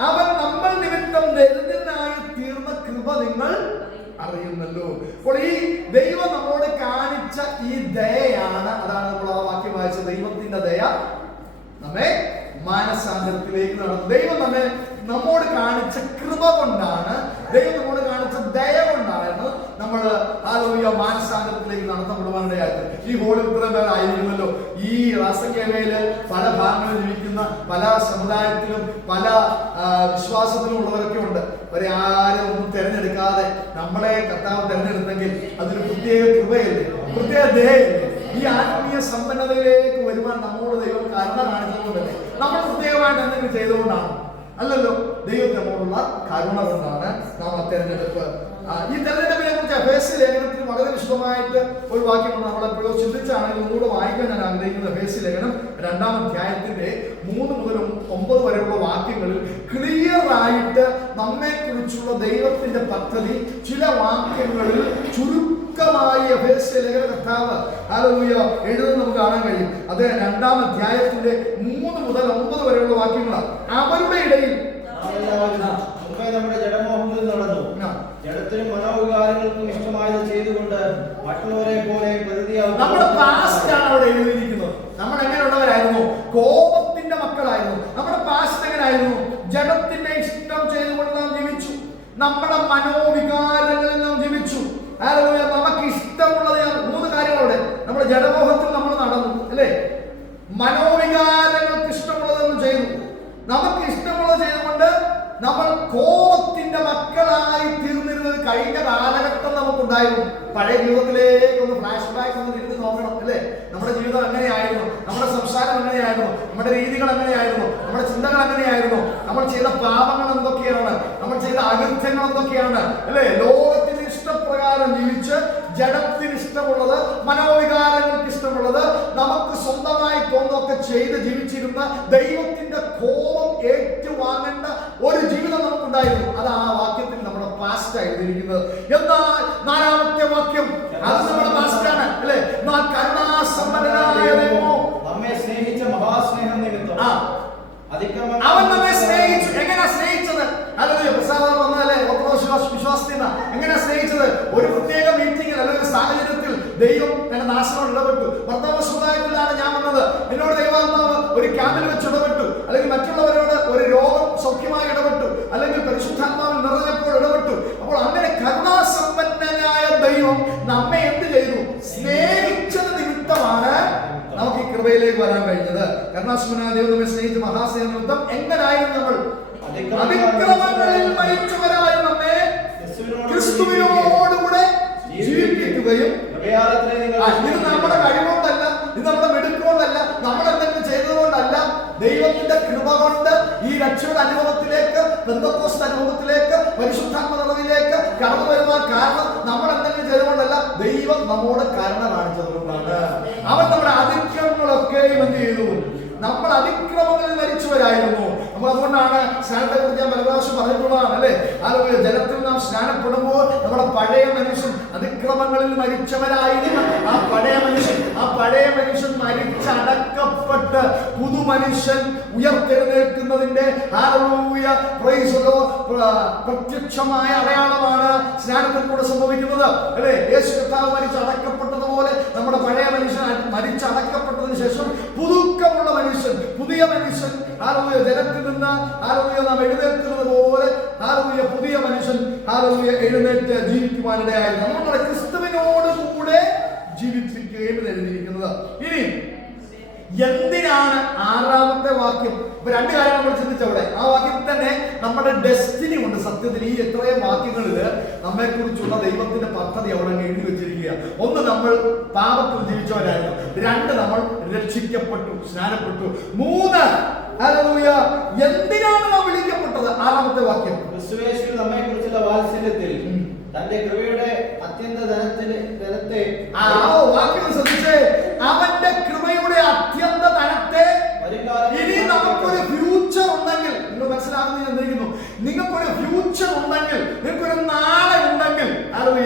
അവൻ നമ്മൾ നിമിത്തം ദരിദ്രനായി തീർന്ന കൃപ നിങ്ങൾ അറിയുന്നല്ലോ. അപ്പോൾ ഈ ദൈവം നമ്മോട് കാണിച്ച ഈ ദയയാണ്, അതാണ് നമ്മൾ ആ വാക്യം വായിച്ച ദൈവത്തിന്റെ ദയ നമ്മെ മാനസാന്തരത്തിലേക്ക് നടത്തും. ദൈവം നമ്മോട് കാണിച്ച കൃപ കൊണ്ടാണ്, ദൈവം നമ്മോട് കാണിച്ച ദയ കൊണ്ടാണ് നമ്മൾ മാനസാന്തരത്തിലേക്ക് നടത്തപ്പെടുവാനിടയായത്. ഈ ഹോളിൽ ഇത്രയും പേർ ആയിരിക്കുമല്ലോ. ഈ റാസക്കേമയില് പല ഭാഗങ്ങളിൽ ജീവിക്കുന്ന, പല സമുദായത്തിലും പല വിശ്വാസത്തിലും ഉള്ളവരൊക്കെ ഉണ്ട്. അവരെ ആരും ഒന്നും തിരഞ്ഞെടുക്കാതെ നമ്മളെ കർത്താവ് തിരഞ്ഞെടുത്തെങ്കിൽ അതൊരു പ്രത്യേക കൃപയല്ലേ, പ്രത്യേക ദയയല്ലേ? ഈ ആത്മീയ സമ്പന്നതയിലേക്ക് വരുവാൻ നമ്മോട് ദൈവം കരുണ കാണിച്ചതുകൊണ്ടല്ലേ? നമ്മൾ പ്രത്യേകമായിട്ട് എന്തെങ്കിലും ചെയ്തുകൊണ്ടാണ്? അല്ലല്ലോ. ദൈവത്തിനോടുള്ള കരുണ കൊണ്ടാണ് നാം ആ തെരഞ്ഞെടുപ്പ്. ഈ തെരഞ്ഞെടുപ്പിനെ കുറിച്ച് എഫേസ്യ ലേഖനത്തിൽ വളരെ വിശദമായിട്ട് ഒരു വാക്യമാണ്. നമ്മളെപ്പോഴും ചിന്തിച്ചാണെങ്കിൽ ഒന്നുകൂടെ വായിക്കാൻ ഞാൻ ആഗ്രഹിക്കുന്ന എഫേസ്യ ലേഖനം 2-ാം അധ്യായത്തിന്റെ 3 മുതൽ 9 വരെയുള്ള വാക്യങ്ങളിൽ ക്ലിയർ ആയിട്ട് നമ്മെ കുറിച്ചുള്ള ദൈവത്തിന്റെ പദ്ധതി ചില വാക്യങ്ങളിൽ ചുരുക്കമായി എഫേസ്യ ലേഖന കർത്താവ് എഴുതുന്നത് നമുക്ക് കാണാൻ കഴിയും. അത് 2-ാം അധ്യായത്തിന്റെ 3 മുതൽ 9 വരെയുള്ള വാക്യങ്ങളാണ്. അവരുടെ ഇടയിൽ നമ്മുടെ ജഡമോഹങ്ങൾ ലോകത്തിൽ നടന്നു. ജഡത്തിനും മനോവികാരങ്ങൾക്കും ഇഷ്ടമായത് ചെയ്തുകൊണ്ട് മറ്റുള്ളവരെ പോലെ നമ്മുടെ പാസ്റ്റ് ആണ് അവിടെ എഴുതിയിരിക്കുന്നത്. നമ്മൾ എങ്ങനെയുള്ളവരായിരുന്നു? കോപത്തിന്റെ മക്കളായിരുന്നു. നമ്മുടെ പാസ്റ്റ് എങ്ങനെയായിരുന്നു? ജഡത്തിന്റെ ഇഷ്ടം ചെയ്തുകൊണ്ട് നാം ജീവിച്ചു. നമ്മുടെ മനോവികാരങ്ങളിൽ നാം ജീവിച്ചു. നമുക്ക് ഇഷ്ടമുള്ളത് 3 കാര്യങ്ങളുണ്ട്. നമ്മുടെ ജഡമോഹത്തിൽ നമ്മൾ നടന്നു, അല്ലേ? മനോവികാരങ്ങൾക്ക് ഇഷ്ടമുള്ളത് നമ്മൾ ചെയ്തു. നമുക്ക് ഇഷ്ടമുള്ളത് ചെയ്തുകൊണ്ട് നമ്മൾ കോപത്തിന്റെ മക്കളായി തീർന്നിരുന്നത് കഴിഞ്ഞ കാലഘട്ടം നമുക്കുണ്ടായിരുന്നു. പഴയ ജീവിതത്തിലേക്ക് ഒന്ന് ഫ്ലാഷ് ബാക്ക് ഒന്ന് തിരിഞ്ഞ് നോക്കണം, അല്ലേ? നമ്മുടെ ജീവിതം എങ്ങനെയായിരുന്നു? നമ്മുടെ സംസാരം എങ്ങനെയായിരുന്നു? നമ്മുടെ രീതികൾ എങ്ങനെയായിരുന്നു? നമ്മുടെ ചിന്തകൾ എങ്ങനെയായിരുന്നു? നമ്മൾ ചെയ്ത പാപങ്ങൾ എന്തൊക്കെയാണ്? നമ്മൾ ചെയ്ത അകൃത്യങ്ങൾ എന്തൊക്കെയാണ്, അല്ലേ? ലോകത്തിന് ഇഷ്ടപ്രകാരം ജീവിച്ച് ജഡത്തിന് ഇഷ്ടമുള്ളത്, മനോവികാരങ്ങൾക്ക് ഇഷ്ടമുള്ളത്, നമുക്ക് സ്വന്തമായി തോന്നുന്നൊക്കെ ചെയ്ത് ജീവിച്ചിരുന്ന ദൈവത്തിന്റെ കോപം ഏറ്റുവാങ്ങേണ്ട ഒരു ജീവിതം നമുക്കുണ്ടായിരുന്നു. അത് ആ വാക്യത്തിൽ നമ്മുടെ പാസ്റ്റ് എഴുതിയിരിക്കുന്നത്. എന്നാൽ 4ാമത്തെ വാക്യം അത് നമ്മുടെ പാസ്റ്റാണ്, അല്ലേ? കരുണാസമ്പന്നനായ ദൈവമോ നമ്മെ സ്നേഹിച്ച മഹാസ്നേഹം നിമിത്തം അവൻ നമ്മെ സ്നേഹിച്ചു. എങ്ങനെയാ സ്നേഹിച്ചത്? അല്ലെങ്കിൽ പ്രസാദം വന്നതല്ലേ വിശ്വാസത്തിൽ എങ്ങനെയാ സ്നേഹിച്ചത്? ഒരു പ്രത്യേക മീറ്റിംഗിൽ അല്ലെങ്കിൽ ഒരു സാഹചര്യത്തിൽ ദൈവം എന്റെ നാശനോട് ഇടപെട്ടു. ഭർത്താവ് സമുദായത്തിലാണ് ഞാൻ വന്നത്, എന്നോട് ദൈവാത്മാവ് ഒരു ക്യാമ്പിൽ വെച്ച് ഇടപെട്ടു, അല്ലെങ്കിൽ മറ്റുള്ളവരോട് ഒരു രോഗം സൗഖ്യമായി ഇടപെട്ടു, അല്ലെങ്കിൽ പരിശുദ്ധാത്മാവിൽ നിറഞ്ഞപ്പോൾ ഇടപെട്ടു. അപ്പോൾ അങ്ങനെ കരുണാസമ്പന്നനായ ദൈവം നമ്മെ എന്ത് ചെയ്തു? സ്നേഹിച്ചത് നിമിത്തമാണ് നമുക്ക് ഈ കൃപയിലേക്ക് വരാൻ കഴിഞ്ഞത്. കരുണാസമ്പന്നനായ ദൈവം നമ്മെ സ്നേഹിച്ച മഹാസ്നേഹ നിമിത്തം എങ്ങനായിരുന്നു നമ്മൾ? അതിക്രമങ്ങളിൽ മരിച്ചവരായ നമ്മെ ക്രിസ്തുവിനോടുകൂടെ ജീവിപ്പിക്കുകയും, ഇത് നമ്മുടെ കഴിവുകൊണ്ടല്ല, ഇത് നമ്മുടെ മിടുക്കുകൊണ്ടല്ല, നമ്മൾ എന്തെങ്കിലും ചെയ്തതുകൊണ്ടല്ല, ദൈവത്തിന്റെ കൃപ കൊണ്ട് ഈ രക്ഷയുടെ അനുഭവത്തിലേക്ക്, പെന്തക്കോസ്ത് അനുഭവത്തിലേക്ക്, പരിശുദ്ധാത്മ നിറവിലേക്ക് കടന്നു വരുവാൻ കാരണം നമ്മൾ എന്തെങ്കിലും ചെയ്തുകൊണ്ടല്ല, ദൈവം നമ്മോട് കരുണ കാണിച്ചതുകൊണ്ടാണ്. അവൻ നമ്മുടെ അതിക്രമങ്ങളൊക്കെയും എന്ത് ചെയ്തു? നമ്മൾ അതിക്രമങ്ങളിൽ മരിച്ചവരായിരുന്നു. അപ്പൊ അതുകൊണ്ടാണ് സ്നാനത്തെ കുറിച്ച് ഞാൻ പല പ്രാവശ്യം പറഞ്ഞിട്ടുള്ളതാണ്, അല്ലേ? അതുപോലെ ജലത്തിൽ നാം സ്നാനപ്പെടുമ്പോൾ നമ്മുടെ പഴയ മനുഷ്യൻ അതിക്രമങ്ങളിൽ മരിച്ചവരായിരുന്നു. ആ പഴയ മനുഷ്യൻ മരിച്ചടക്കപ്പെട്ട് പുതുമനുഷ്യൻ ഉയർത്തെഴുന്നേൽക്കുന്നതിന്റെ പ്രത്യക്ഷമായ അടയാളമാണ് സ്നാനത്തിൽ കൂടെ സംഭവിക്കുന്നത്, അല്ലേ? യേശു കർത്താവ് മരിച്ചടക്കപ്പെട്ടതുപോലെ നമ്മുടെ പഴയ മനുഷ്യൻ മരിച്ചടക്കപ്പെട്ടതിന് ശേഷം പുതുക്കമുള്ള മനുഷ്യൻ, പുതിയ മനുഷ്യൻ ജലത്തിൽ നിന്ന് നാം എഴുന്നേൽക്കുന്നത് പോലെ പുതിയ മനുഷ്യൻ എഴുന്നേറ്റ് ജീവിക്കുവാനിടയായിരുന്നു. നമ്മുടെ ക്രിസ്തുവിനോട് കൂടെ ജീവിപ്പിക്കുകയും എഴുതിയിരിക്കുന്നത്. ഇനി എന്തിനാണ് 6ാമത്തെ വാക്യം? ഇപ്പൊ 2 കാര്യം നമ്മൾ ചിന്തിച്ചവിടെ. ആ വാക്യത്തിൽ തന്നെ നമ്മുടെ ഡെസ്റ്റിനി ഉണ്ട്. സത്യത്തിൽ ഈ എത്രയും വാക്യങ്ങളില് നമ്മെ കുറിച്ചുള്ള ദൈവത്തിന്റെ പദ്ധതി അവിടെ എഴുതി വെച്ചിരിക്കുക. 1, നമ്മൾ പാപത്തിൽ ജീവിച്ചവരായിരുന്നു. 2, നമ്മൾ രക്ഷിക്കപ്പെട്ടു, സ്നാനപ്പെട്ടു. 3, എന്തിനാണ് നാം വിളിക്കപ്പെട്ടത്? 6ാമത്തെ വാക്യം ക്രിസ്തുയേശുവിൽ നമ്മെ കുറിച്ചുള്ള വാത്സല്യത്തിൽ തന്റെ കൃപയുടെ അത്യന്ത ധനത്തെ വാക്യം ശ്രദ്ധിച്ചേ. അവന്റെ കൃപയുടെ അത്യന്ത ധനത്തെ. ഇനി നമുക്കൊരു ഫ്യൂച്ചർ ഉണ്ടെങ്കിൽ, നിങ്ങൾ മനസ്സിലാകുന്ന എന്തിരിക്കുന്നു? നിങ്ങൾക്കൊരു ഫ്യൂച്ചർ ഉണ്ടെങ്കിൽ, നിങ്ങൾക്കൊരു നാളെ ഉണ്ടെങ്കിൽ,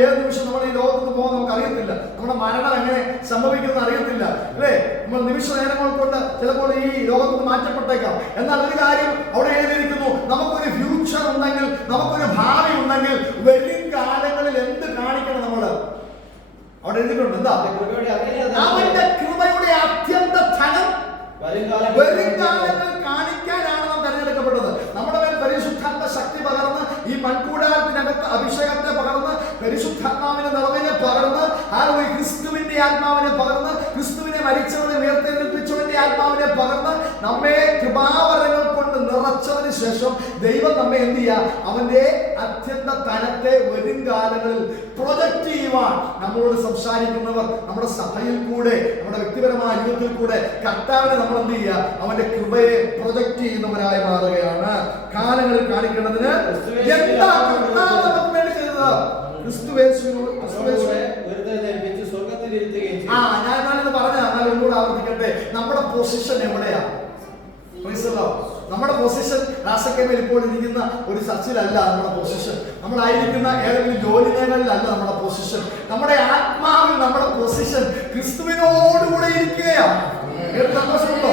ഏത് നിമിഷം നമ്മൾ ഈ ലോകത്ത് പോകാൻ നമുക്ക് അറിയത്തില്ല. നമ്മുടെ മരണം എങ്ങനെ സംഭവിക്കുമെന്ന് അറിയത്തില്ല, അല്ലേ? നമ്മൾ നിമിഷ നേരങ്ങൾ കൊണ്ട് ചിലപ്പോൾ ഈ ലോകത്ത് മാറ്റപ്പെട്ടേക്കാം. എന്നാൽ ഒരു കാര്യം അവിടെ എഴുതിയിരിക്കുന്നു, നമുക്കൊരു ഫ്യൂച്ചർ ഉണ്ടെങ്കിൽ, നമുക്കൊരു ഭാവി ഉണ്ടെങ്കിൽ, വരും കാലങ്ങളിൽ എന്ത് കാണിക്കണം നമ്മൾ? അവിടെ എഴുതിയിട്ടുണ്ട്. എന്താ? അവന്റെ കൃപയുടെ അത്യന്ത ധനം വരും കാലങ്ങളിൽ കാണിക്കാനാണ് നാം തെരഞ്ഞെടുക്കപ്പെട്ടത്. നമ്മുടെ മേൽ പരിശുദ്ധാത്മ ശക്തി പകർന്ന്, ഈ മൺകൂടാരത്തിനകത്ത് അഭിഷേകത്തെ പകർന്ന്, പരിശുദ്ധാത്മാവിന്റെ നിറവിനെ പകർന്ന്, ക്രിസ്തുവിന്റെ ആത്മാവിനെ പകർന്ന്, ക്രിസ്തുവിനെ മരിച്ചവനെ ഉയർത്തെഴുന്നേൽപ്പിച്ചവന്റെ ആത്മാവിനെ പകർന്ന് നമ്മെ കൃപാവരങ്ങൾ കൊണ്ട് നിറച്ചതിന് ശേഷം ദൈവം നമ്മെ എന്ത് ചെയ്യുക? അവന്റെ അത്യന്ത ധനത്തെ വരും കാലങ്ങളിൽ പ്രൊജക്ട് ചെയ്യുവാൻ നമ്മളോട് സംസാരിക്കുന്നവർ, നമ്മുടെ സഭയിൽ കൂടെ, നമ്മുടെ വ്യക്തിപരമായ ജീവിതത്തിൽ കൂടെ കർത്താവിനെ നമ്മൾ എന്ത് ചെയ്യുക? അവന്റെ കൃപയെ പ്രൊജക്ട് ചെയ്യുന്നവരായി മാറുകയാണ്. കാലങ്ങളിൽ കാണിക്കേണ്ടതിന് എന്താ കർത്താവ് നമുക്ക് വേണ്ടി ചെയ്തത്? ഞാനിത് പറഞ്ഞ ഒന്നുകൂടെ ആവർത്തിക്കട്ടെ. നമ്മുടെ പൊസിഷൻ എവിടെയാ? നമ്മുടെ പൊസിഷൻ രാസക്കേമയിൽ ഇപ്പോൾ ഇരിക്കുന്ന ഒരു ചർച്ചിലല്ല നമ്മുടെ പൊസിഷൻ. നമ്മളായിരിക്കുന്ന ഏതെങ്കിലും ജോലി മേഖലയിലല്ല നമ്മുടെ പൊസിഷൻ. നമ്മുടെ ആത്മാവിൽ നമ്മുടെ പൊസിഷൻ ക്രിസ്തുവിനോടുകൂടെ ഇരിക്കുകയാണ്. സന്തോഷമുണ്ടോ?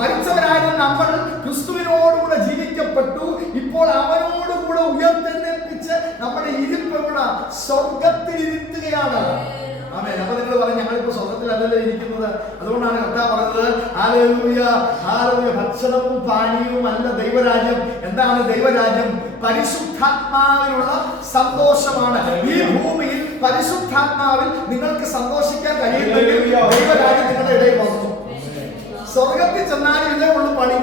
മരിച്ചവരായ നമ്മൾ ക്രിസ്തുവിനോടുകൂടെ ജീവിക്കപ്പെട്ടു. ഇപ്പോൾ അവനോടുകൂടെ സ്വർഗത്തിലിരുത്തുകയാണ്. ആമേൻ. അപ്പൊ നിങ്ങൾ പറയും ഞങ്ങളിപ്പോ സ്വർഗത്തിലല്ലല്ലോ ഇരിക്കുന്നത്. അതുകൊണ്ടാണ് കർത്താവ് പറഞ്ഞത് ഹല്ലേലൂയ, ഹല്ലേലൂയ, ഭക്ഷണവും പാനീയവും അല്ല ദൈവരാജ്യം. എന്താണ് ദൈവരാജ്യം? പരിശുദ്ധാത്മാവിലുള്ള സന്തോഷമാണ്. ഈ ഭൂമിയിൽ പരിശുദ്ധാത്മാവിൽ നിങ്ങൾക്ക് സന്തോഷിക്കാൻ കഴിയുമെങ്കിൽ ദൈവരാജ്യം നിങ്ങളുടെ ഇടയിൽ വന്നു. സ്വർഗത്തിൽ ചെന്നാലും ഇതേ ഉള്ളു പണി,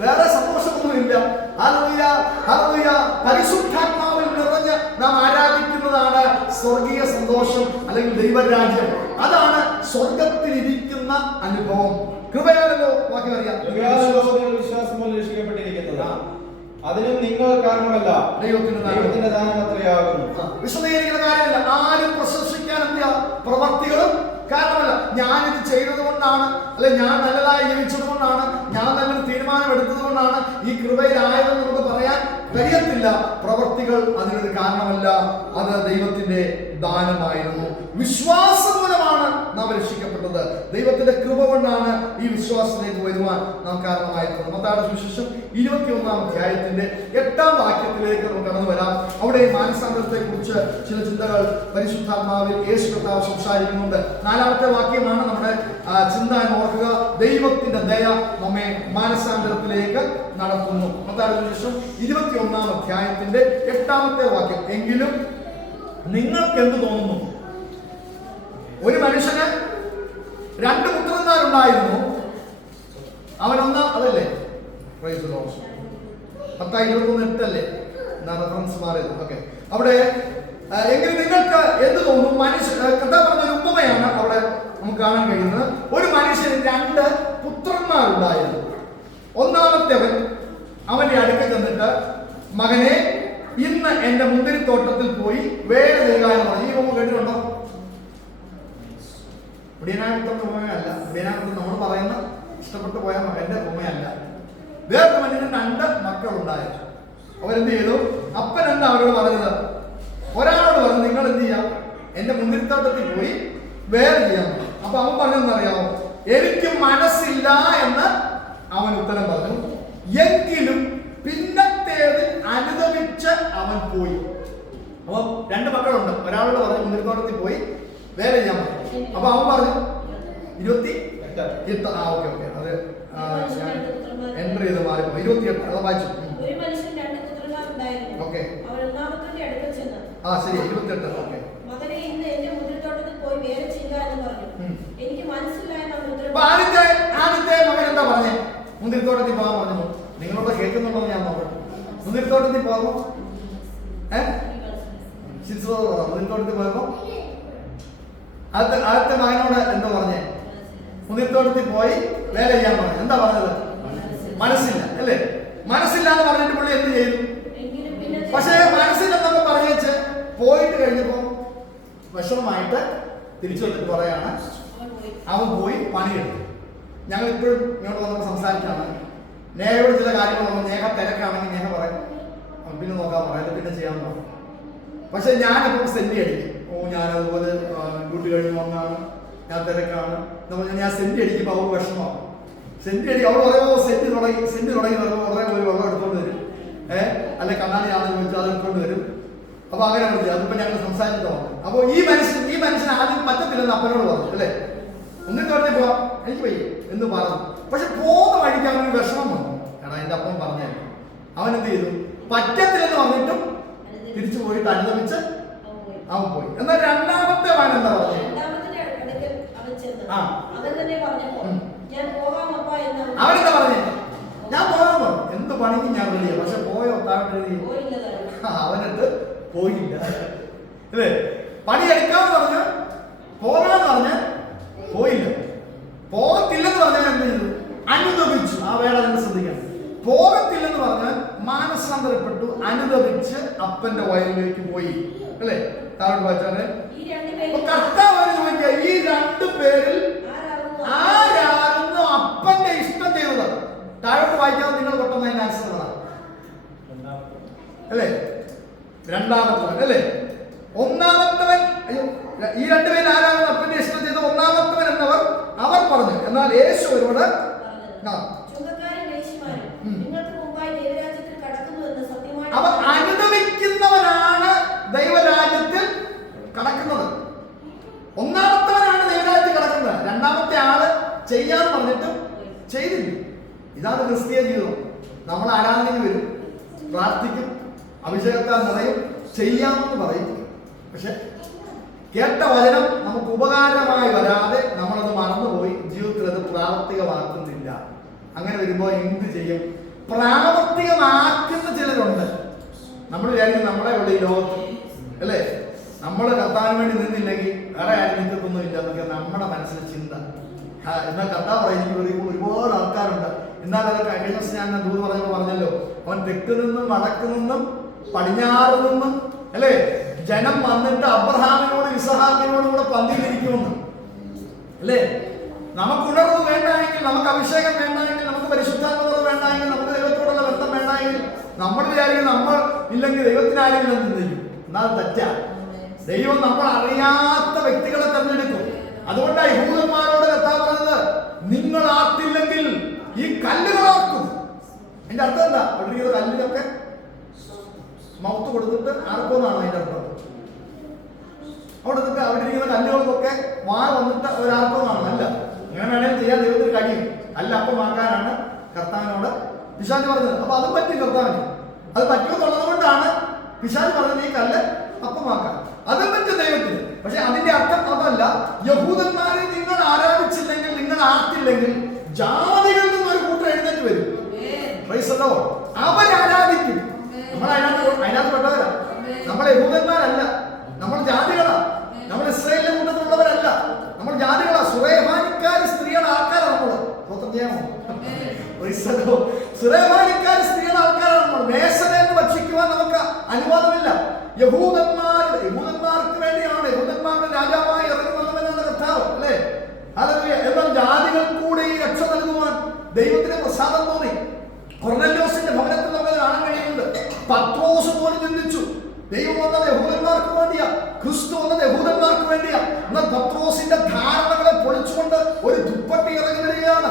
വേറെ സന്തോഷമൊന്നുമില്ല. Hallelujah, hallelujah. പരിശുദ്ധാത്മാവിൽ നിറഞ്ഞ് നാം ആരാധിക്കുന്നതാണ് സ്വർഗീയ സന്തോഷം അല്ലെങ്കിൽ ദൈവരാജ്യം. അതാണ് സ്വർഗത്തിലിരിക്കുന്ന അനുഭവം. കൃപയാലല്ലോ വാക്യം അറിയാം. വിശ്വാസം പോലെ രക്ഷിക്കപ്പെട്ടിരിക്കുന്നത് അതിനും നിങ്ങൾ കാരണമല്ല, ദൈവത്തിന്റെ ദാനം അത്രയാകുന്നു. വിശദീകരിക്കുന്ന കാര്യമില്ല. ആരും പ്രശംസിക്കാൻ എന്താ പ്രവർത്തികളും കാരണമല്ല. ഞാനിത് ചെയ്തത് കൊണ്ടാണ്, അല്ലെ ഞാൻ നല്ലതായി ജീവിച്ചത് കൊണ്ടാണ്, ഞാൻ നല്ലൊരു തീരുമാനം എടുത്തത് കൊണ്ടാണ് ഈ കൃപയിലായതെന്ന് നമുക്ക് പറയാൻ കഴിയത്തില്ല. പ്രവർത്തികൾ അതിനൊരു കാരണമല്ല, അത് ദൈവത്തിന്റെ ദാനമായിരുന്നു. വിശ്വാസം മൂലമാണ് നാം രക്ഷിക്കപ്പെട്ടത്. ദൈവത്തിന്റെ കൃപ കൊണ്ടാണ് ഈ വിശ്വാസത്തിലേക്ക് വരുവാൻ നാം കാരണമായിരുന്നത്. മത്തായിയുടെ സുവിശേഷം 21-ാം അധ്യായത്തിന്റെ 8-ാം വാക്യത്തിലേക്ക് നമുക്ക് കടന്നു വരാം. അവിടെ മാനസാന്തരത്തെ കുറിച്ച് ചില ചിന്തകൾ പരിശുദ്ധാത്മാവിൽ യേശു കർത്താവ് സംസാരിക്കുന്നുണ്ട്. 4-ാമത്തെ വാക്യമാണ് നമ്മുടെ ചിന്ത എന്ന് ഓർക്കുക. ദൈവത്തിന്റെ ദയ നമ്മെ മാനസാന്തരത്തിലേക്ക് നടത്തുന്നു. മത്തായിയുടെ സുവിശേഷം 21-ാം അധ്യായത്തിന്റെ 8-ാമത്തെ വാക്യം. എങ്കിലും നിങ്ങൾക്ക് എന്ത് തോന്നുന്നു? ഒരു മനുഷ്യന് 2 പുത്രന്മാരുണ്ടായിരുന്നു. അവനൊന്നാം അതല്ലേ 10:21 റെഫറൻസ് മാറിയത്. ഓക്കെ, അവിടെ എങ്കിലും നിങ്ങൾക്ക് എന്ത് തോന്നും? കഥ പറഞ്ഞൊരു ഉപമയാണ് അവിടെ നമുക്ക് കാണാൻ കഴിയുന്നത്. ഒരു മനുഷ്യന് 2 പുത്രന്മാരുണ്ടായിരുന്നു. ഒന്നാമത്തേവൻ അവന്റെ അടുക്ക ചെന്നിട്ട്, മകനെ, ഇന്ന് എന്റെ മുന്തിരിത്തോട്ടത്തിൽ പോയി വേല ചെയ്യുക എന്ന് പറഞ്ഞു. ഈ ഉപമ കേട്ടിട്ടുണ്ടോ? ഉടയനാകുന്ന ഉപമയല്ല. ഉടയനാകുന്ന നമ്മൾ പറയുന്ന ഇഷ്ടപ്പെട്ടു പോയ മകന്റെ ഉപമയല്ല. വേറൊരു മനുഷ്യന് 2 മക്കളുണ്ടായിരുന്നു. അവരെന്ത് ചെയ്തു? അപ്പൻ എന്താ അവരോട് പറഞ്ഞത്? ഒരാളോട് പറഞ്ഞു, നിങ്ങൾ എന്ത് ചെയ്യാം, എന്റെ മുന്തിരിത്തോട്ടത്തിൽ പോയി വേല ചെയ്യാൻ. അപ്പൊ അവൻ പറഞ്ഞെന്നറിയാമോ? എനിക്ക് മനസ്സില്ല എന്ന് അവൻ ഉത്തരം പറഞ്ഞു. എങ്കിലും പിന്നത്തേതിൽ അനുദമിച്ച് അവൻ പോയി. അപ്പൊ 2 മക്കളുണ്ട്. ഒരാളോട് പറഞ്ഞു മുന്തിരിത്തോട്ടത്തിൽ പോയി വേല ചെയ്യാൻ പറഞ്ഞു. അപ്പൊ അവൻ പറഞ്ഞു 28. ഓക്കെ ഓക്കെ, അത് എൻട്രി ചെയ്ത് മാറിപ്പോ 28. അത് വായിച്ചു. ഓക്കെ, ശരി 28. ഓക്കെ, മകനെ, ഇന്ന് എന്റെ മുന്തിരിത്തോട്ടത്തിൽ പോയി വേല ചെയ്യുക എന്ന് പറഞ്ഞു. എനിക്ക് മനസ്സില്ല എന്ന് ആദ്യത്തെ മകൻ എന്താ പറഞ്ഞേ? മുന്തിരിത്തോട്ടത്തിൽ പോകാൻ പറഞ്ഞു. നിങ്ങളോട് കേൾക്കുന്നുണ്ടോ ഞാൻ നോക്കട്ടെ. മുന്തിരിത്തോട്ടത്തിൽ പോകുമ്പോ മുന്തിരിത്തോട്ടത്തിൽ പോയപ്പോ ആദ്യത്തെ മകനോട് എന്താ പറഞ്ഞേ? മുന്തിരിത്തോട്ടത്തിൽ പോയി വേല ചെയ്യാൻ പറഞ്ഞു. എന്താ പറഞ്ഞത്? മനസ്സില്ല, അല്ലേ? മനസ്സില്ല എന്ന് പറഞ്ഞിട്ട് പുള്ളി എന്ത് ചെയ്തു? പക്ഷേ മനസ്സില്ലെന്നൊക്കെ പറഞ്ഞേച്ച് പോയിട്ട് കഴിഞ്ഞപ്പോ വിഷമമായിട്ട് തിരിച്ചു വന്നിട്ട് പറയാണ്, അവൻ പോയി പണിയെടുത്തു. ഞങ്ങൾ ഇപ്പോഴും ഇങ്ങോട്ട് വന്നപ്പോൾ സംസാരിച്ചാണ്. നേഹയോട് ചില കാര്യങ്ങൾ നമ്മൾ നേഹ തിരക്കാണെങ്കിൽ നേഹ പറയും, പിന്നെ നോക്കാൻ പറയാം, പിന്നെ ചെയ്യാൻ പറയും. പക്ഷെ ഞാനിപ്പോൾ സെൻറ്റി അടിക്കും. ഞാൻ അതുപോലെ ഡ്യൂട്ടി കഴിഞ്ഞ് വന്നാണ്, ഞാൻ തിരക്കാണ്. ഞാൻ സെൻറ്റി അടിക്കുമ്പോൾ അവർക്ക് വിഷമമാണ്. സെൻറ്റി അടി അവൾ പറയുമ്പോൾ സെൻറ്റ് തുടങ്ങി പറയുമ്പോൾ ഉടനെ പോയി വെള്ളം എടുത്തുകൊണ്ട് വരും. അല്ലെ കണ്ണാടി ആണെന്ന് ചോദിച്ചാൽ അത് എടുത്തുകൊണ്ട് വരും. അപ്പൊ അങ്ങനെ വിളിച്ചു. അതിപ്പോ ഞങ്ങൾ സംസാരിച്ചിട്ടോ. അപ്പോൾ ഈ മനുഷ്യൻ ആദ്യം പറ്റത്തില്ലെന്ന് അപ്പനോട് പറഞ്ഞു, അല്ലേ? ഒന്നിന് പറഞ്ഞേ പോവാം, എനിക്ക് പോയി എന്ന് പറഞ്ഞു. പക്ഷെ പോകുന്ന വഴിക്ക് അവനൊരു വിഷമം വന്നു. എടാ, എന്റെ അപ്പൻ പറഞ്ഞേ. അവൻ എന്ത് ചെയ്തു? പറ്റത്തില്ലെന്ന് പറഞ്ഞിട്ടും തിരിച്ചു പോയിട്ട് അനുദമിച്ച് അവൻ പോയി. എന്നാൽ 2-ാമത്തെ മകൻ എന്താ പറഞ്ഞത്? അവനെന്താ പറഞ്ഞേ? ഞാൻ പോകാമോ? എന്ത് പണിക്ക് ഞാൻ റെഡിയാ. പക്ഷെ പോയോ? അവനത് പോയില്ല, അല്ലേ? പണിയെടുക്കാന്ന് പറഞ്ഞ് പോകാന്ന് പറഞ്ഞ് പോയില്ല. പോകത്തില്ലെന്ന് പറഞ്ഞാൽ എന്ത് ചെയ്തു? അനുദമിച്ചു. ആ വേള നിങ്ങൾ ശ്രദ്ധിക്കണം. പോകത്തില്ലെന്ന് പറഞ്ഞാൽ മാനസാന്തരപ്പെട്ടു, അനുദമിച്ച് അപ്പന്റെ വയലിലേക്ക് പോയി, അല്ലേ? താഴോട്ട് വായിച്ചാല് കർത്താവ് ചോദിക്കുക, ഈ 2 പേരിൽ ആരാകുന്നു അപ്പന്റെ ഇഷ്ടം ചെയ്തത്? താഴോട്ട് വായിക്കാതെ നിങ്ങൾ പെട്ടെന്ന് അതിന്റെ ആൻസർ പറ, അല്ലേ? 2-ാമത്തവൻ, അല്ലേ? 1-ാമത്തവൻ, അയ്യോ, ഈ 2 പേരിൽ ആരാകുന്നു അപ്പന്റെ ഇഷ്ടം ചെയ്തത്? 1-ാമത്തവൻ എന്നവർ പറഞ്ഞു. എന്നാൽ യേശു അവരോട് അവ അനുദമിക്കുന്നവനാണ് ദൈവരാജ്യത്തിൽ ചെയ്യാന്ന് പറഞ്ഞിട്ട് ചെയ്തില്ല. ഇതാണ് ക്രിസ്തീയ ജീവിതം. നമ്മൾ ആരാധനയ്ക്ക് വരും, പ്രാർത്ഥിക്കും, അഭിഷേകത്താൽ നിറയും, ചെയ്യാമെന്ന് പറയും. പക്ഷെ കേട്ട വചനം നമുക്ക് ഉപകാരമായി വരാതെ നമ്മളത് മറന്നുപോയി ജീവിതത്തിൽ അത് പ്രാവർത്തികമാക്കുന്നില്ല. അങ്ങനെ വരുമ്പോൾ എന്ത് ചെയ്യും? പ്രാവർത്തികമാക്കുന്ന ചിലരുണ്ട്. നമ്മൾ വിചാരിക്കും നമ്മളെ ഉള്ള ഈ ലോകത്ത് അല്ലേ, നമ്മൾ കർത്താവിന് വേണ്ടി നിന്നില്ലെങ്കിൽ വേറെ ആരും നിൽക്കത്തൊന്നും ഇല്ല എന്നൊക്കെ നമ്മുടെ മനസ്സിൽ ചിന്ത. എന്നാൽ കർത്താവ് പറയുമ്പോൾ ഒരുപാട് ആൾക്കാരുണ്ട്. എന്നാൽ അതൊക്കെ കഴിഞ്ഞ ദിവസം ഞാൻ ദൂത് പറഞ്ഞല്ലോ, അവൻ തെക്ക് നിന്നും വടക്ക് നിന്നും പടിഞ്ഞാറ് നിന്നും അല്ലേ ജനം വന്നിട്ട് അബ്രഹാമിനോട് ഇസഹാക്കിനോടും കൂടെ പന്തിയിലിരിക്കുമെന്ന് അല്ലേ. നമുക്ക് ഉണർവ് വേണ്ടായെങ്കിൽ, നമുക്ക് അഭിഷേകം വേണ്ടായെങ്കിൽ, നമുക്ക് പരിശുദ്ധാത്മകത വേണ്ടായെങ്കിൽ, നമുക്ക് ദൈവത്തോടുള്ള ബന്ധം വേണ്ടായെങ്കിൽ നമ്മൾ വിചാരിക്കും നമ്മൾ ഇല്ലെങ്കിൽ ദൈവത്തിന് ആരെങ്കിലും ചിന്തിക്കും. എന്നാൽ തെറ്റാ. ദൈവം നമ്മൾ അറിയാത്ത വ്യക്തികളെ തെരഞ്ഞെടുക്കും. അതുകൊണ്ടാണ് യഹൂദന്മാരോട് കർത്താവ് പറഞ്ഞത്, നിങ്ങൾ ആർത്തില്ലെങ്കിൽ ഈ കല്ലുകളാർക്കും. അതിന്റെ അർത്ഥം എന്താ? അവിടെ കല്ലിലൊക്കെ മൗത്ത് കൊടുത്തിട്ട് ആർക്കുമെന്നാണ് അതിന്റെ അർത്ഥം. അവിടെ ഇരിക്കുന്ന കല്ലുകൾക്കൊക്കെ വായ വന്നിട്ട് ഒരാർക്കുമെന്നാണ്. അല്ല, അങ്ങനെ വേണമെങ്കിൽ ചെയ്യാൻ ദൈവത്തിന് കഴിയും. അല്ല, അപ്പമാക്കാനാണ് കർത്താവിനോട് പിശാച് പറഞ്ഞത്. അപ്പൊ അതും പറ്റും കർത്താവിന്. അത് പറ്റുമെന്നുള്ളത് കൊണ്ടാണ് പിശാച് പറഞ്ഞത് ഈ കല്ല് അപ്പമാക്കാൻ. അതും പറ്റും ദൈവത്തിന്. പക്ഷെ അതിന്റെ അർത്ഥം അതല്ല. യഹൂദന്മാരെ നിങ്ങൾ ആരാധിച്ചില്ലെങ്കിൽ, നിങ്ങൾ ആർത്തില്ലെങ്കിൽ ജാതികളിൽ നിന്ന് ഒരു കൂട്ടം എഴുന്നേറ്റ് വരും. അവരാരാധിക്കും. നമ്മൾ അതിനകത്ത് പെട്ടവരാ. നമ്മൾ യഹൂദന്മാരല്ല, നമ്മൾ ജാതികളാ. നമ്മൾ ഇസ്രായേലിന്റെ കൂട്ടത്തിലുള്ളവരല്ല, നമ്മൾ ജാതികളാ. സുറേമാനിക്കാരി സ്ത്രീയുടെ ആൾക്കാരാണ് നമ്മൾ. സുറേമാനിക്കാരി സ്ത്രീയുടെ ആൾക്കാരാണ് നമ്മൾ. മേശമേന്ന് ഭക്ഷിക്കുവാൻ നമുക്ക് അനുവാദമില്ല. യഹൂദന്മാർക്ക് വേണ്ടിയാണ്, യഹൂദന്മാരുടെ രാജാവായി ഇറങ്ങി വന്നവനാണ് കർത്താവ് അല്ലേ. എന്നാൽ ജാതികൾ കൂടെ ഈ രക്ഷ നൽകുവാൻ ദൈവത്തിന് പ്രസാദം തോന്നി. കൊർന്നല്യോസിന്റെ ഭവനത്തിൽ നമുക്ക് കാണാൻ കഴിയുന്നുണ്ട്. പത്രോസ് പോലും ചിന്തിച്ചു, ദൈവം വന്നത് യഹൂദന്മാർക്ക് വേണ്ടിയാ, ക്രിസ്തു വന്നത് യഹൂദന്മാർക്ക് വേണ്ടിയാ. എന്നാൽ പത്രോസിന്റെ ധാരണകളെ പൊളിച്ചുകൊണ്ട് ഒരു ദുപ്പട്ടി ഇറങ്ങി വരികയാണ്.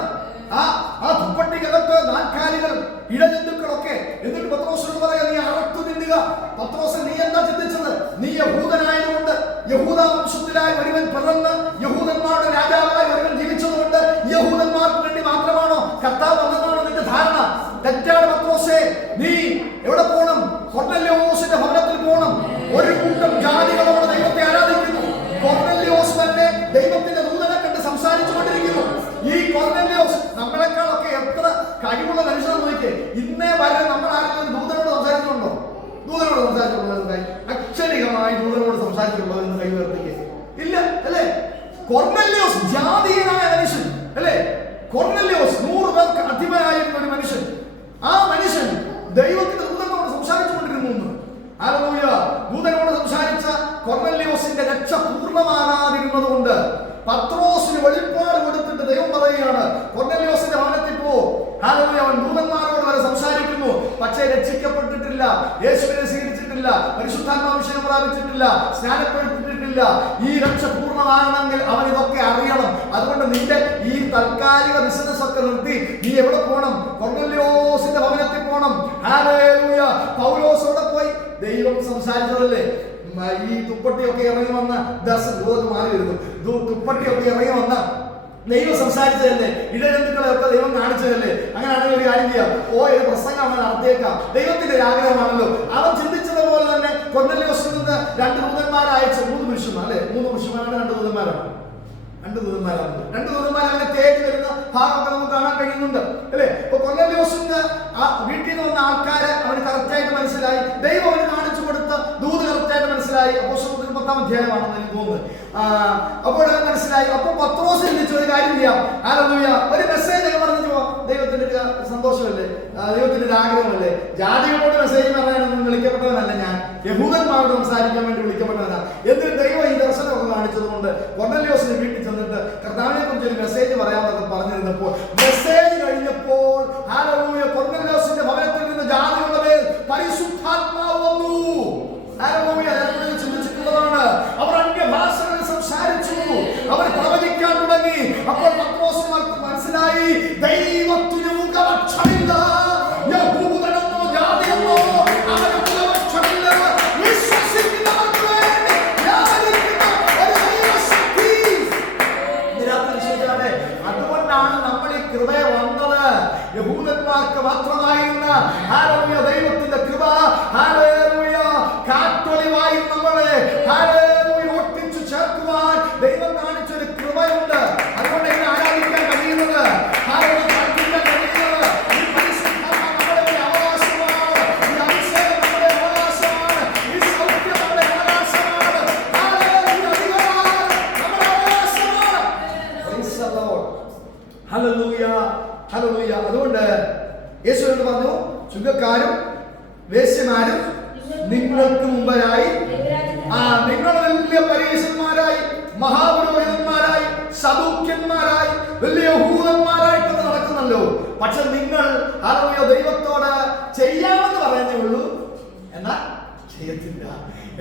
ആ ദുപ്പട്ടിക്കകത്ത് നാൽക്കാലികളും ഇഴജന്തുക്കളൊക്കെ. എന്നിട്ട് പത്രോസിനോട് പറയാ, നീ അറത്തു നിന്നുക. പത്രോസ്, നീ എന്താ ചിന്തിച്ചത്? നീ യഹൂദനായതുകൊണ്ട്, യഹൂദ വംശത്തിലായി ഒരുവൻ പിറന്ന് യഹൂദന്മാരുടെ രാജാവായി ഒരുവൻ ജീവിച്ചതുകൊണ്ട് യഹൂദന്മാർക്ക് വേണ്ടി മാത്രമാണോ കർത്താവ് വന്നതാണോ നിന്റെ ധാരണ? തെറ്റാണ് പത്രോസേ. നീ എവിടെ പോകണം? കൊർന്നല്യോസിന്റെ ഭവനത്തിൽ പോകണം. ഒരു കൂട്ടം ജാതികളോട് ദൈവത്തെ ആരാധിക്കുന്നു. കൊർന്നല്യോസ് തന്നെ ദൈവത്തിന്റെ ദൂതനെ കണ്ട് സംസാരിച്ചു കൊണ്ടിരിക്കുന്നു. ഈ കൊർന്നല്യോസ് നമ്മളെക്കാളൊക്കെ എത്ര കഴിവുള്ള മനുഷ്യനെന്ന് നോക്കിയേ. ഇന്നേ വരെ നമ്മൾ ആരെങ്കിലും ദൂതനോട് സംസാരിച്ചിട്ടുണ്ടോ? ദൂതനോട് സംസാരിച്ചിട്ടുള്ളവർ അക്ഷരികമായി ദൂതനോട് സംസാരിച്ചിട്ടുള്ളവരെന്ന് കൈ ഉയർത്തിക്കേ ഇല്ല അല്ലേ. കൊർന്നല്യോസ് ജാതീയനായ മനുഷ്യൻ അല്ലേ. കൊർന്നല്യോസ് 100 പേർക്ക് അധിപനായിരുന്ന ഒരു മനുഷ്യൻ. ആ മനുഷ്യൻ ദൈവത്തിന്റെ ദൂതനോട് സംസാരിച്ചുകൊണ്ടിരുന്നു. ഹല്ലേലൂയ. ദൂതനോട് സംസാരിച്ച കൊർന്നല്യോസിന്റെ രക്ഷ പൂർണ്ണമാകാതിരുന്നത് കൊണ്ട് പത്രോസിന് വെളിപ്പാട് കൊടുത്തിട്ട് ദൈവം പറയുകയാണ്, കൊർന്നല്യോസിന്റെ ഭവനത്തിൽ പോ. ഹല്ലേലൂയ. അവൻ ദൂതന്മാരോട് വരെ സംസാരിക്കുന്നു. പക്ഷേ രക്ഷിക്കപ്പെട്ടിട്ടില്ല, യേശുവിനെ സ്വീകരിച്ചിട്ടില്ല, പരിശുദ്ധാത്മാഭിഷേകം പ്രാപിച്ചിട്ടില്ല, സ്നാനപ്പെടുത്തിയിട്ടില്ല. ഈ രക്ഷ പൂർണ്ണമാകണമെങ്കിൽ അവൻ ഇതൊക്കെ അറിയണം. അതുകൊണ്ട് നിന്റെ ഈ താൽക്കാലിക ബിസിനസ് ഒക്കെ നിർത്തി നീ എവിടെ പോകണം? കൊർന്നല്യോസിന്റെ ഭവനത്തിൽ പോകണം. ഹല്ലേലൂയ. പൗലോസോടെ പോയി ദൈവം സംസാരിച്ചതല്ലേ. ഈ തുപ്പട്ടിയൊക്കെ ഇറങ്ങി വന്ന ദൂതത്ത് മാറി വരുന്നു. തുപ്പട്ടിയൊക്കെ ഇറങ്ങി വന്ന ദൈവം സംസാരിച്ചതല്ലേ. ഇടജന്തുക്കളെയൊക്കെ ദൈവം കാണിച്ചതല്ലേ. അങ്ങനെയാണെങ്കിൽ ഒരു കാര്യം ചെയ്യാം, ഒരു പ്രസംഗം അവൻ നടത്തിയേക്കാം. ദൈവത്തിന്റെ ആഗ്രഹമാണല്ലോ. അവൻ ചിന്തിച്ചതുപോലെ തന്നെ കൊർന്നല്യോസിൽ നിന്ന് 2 ദൂതന്മാരെ അയച്ചു. 3 പുരുഷന്മാർ അല്ലെ. 3 പുരുഷന്മാരാണ്, 2 ദൂതന്മാരാണ്. 2 ദൂതന്മാർ അങ്ങനെ തേടി വരുന്ന ഭാഗമൊക്കെ നമുക്ക് കാണാൻ കഴിയുന്നുണ്ട് അല്ലേ. അപ്പൊ കൊർന്നല്യോസിന്റെ വീട്ടിൽ നിന്ന് വന്ന ആൾക്കാരെ അവന് കറക്റ്റായിട്ട് മനസ്സിലായി. ദൈവം അവന് കാണിച്ചു കൊടുത്ത ദൂത് കറക്റ്റായിട്ട് മനസ്സിലായി. അപ്പോസ്തലർ 10-ാം അധ്യായമാണെന്ന് എനിക്ക് തോന്നുന്നത്. അപ്പോൾ മനസ്സിലായി. അപ്പൊ പത്രോസ് ചിന്തിച്ചു, ഒരു കാര്യം ചെയ്യാം, ഹല്ലേലൂയ, ഒരു മെസ്സേജ് ഒക്കെ പറഞ്ഞു പോവാം. ദൈവത്തിന്റെ സന്തോഷമല്ലേ, ദൈവത്തിന്റെ ഒരു ആഗ്രഹമല്ലേ. ജാതികളോട് മെസ്സേജ് പറയാനൊന്നും വിളിക്കപ്പെട്ടവനല്ല ഞാൻ, യഹൂദന്മാരോട് സംസാരിക്കാൻ വേണ്ടി വിളിക്കപ്പെട്ടവനാണ്. എന്നിട്ട് ദൈവം ഈ ദർശനമൊക്കെ കാണിച്ചത് കൊണ്ട് കൊർന്നല്യോസിന്റെ വീട്ടിൽ ചെന്നിട്ട് കർത്താവിനെ കുറിച്ച് ഒരു മെസ്സേജ് പറയാമെന്നൊക്കെ പറഞ്ഞിരുന്നപ്പോൾ, മെസ്സേജ് കഴിഞ്ഞപ്പോൾ ഹല്ലേലൂയ, കൊർന്നല്യോസിന്റെ ഭവനത്തിൽ നിന്ന് ജാതികളുടെ മേൽ പരിശുദ്ധാത്മാവ് വന്നു. ഹല്ലേലൂയ. ചിന്തിച്ചിട്ടുള്ളതാണ്. അവർ അന്യഭാഷകളിൽ സംസാരിച്ചു, അവർ പ്രവചിക്കാൻ തുടങ്ങി. അപ്പോൾ പത്രോസിന് മനസ്സിലായി, ദൈവത്തിന് മുഖപക്ഷമില്ല, യഹൂദനെന്നോ ജാതിയെന്നോ അവന് മുഖപക്ഷമില്ല. വിശ്വസിക്കുന്നവർക്ക് വേണ്ടി യാചിക്കുന്ന ഒരു ദൈവശക്തി. അതുകൊണ്ട് വേശ്യക്കാരും വേശ്യമാരും നിങ്ങൾക്ക് മുമ്പായി നിങ്ങൾ വലിയ പരീശന്മാരായി, മഹാപുരോഹിതന്മാരായി, സദൂക്യന്മാരായി, വലിയ യഹൂദന്മാരായിട്ട് നടക്കുന്നല്ലോ. പക്ഷെ നിങ്ങൾ അറിയ ദൈവത്തോട് ചെയ്യാമെന്ന് പറയുന്നേ ഉള്ളൂ, എന്നാൽ ചെയ്യത്തില്ല.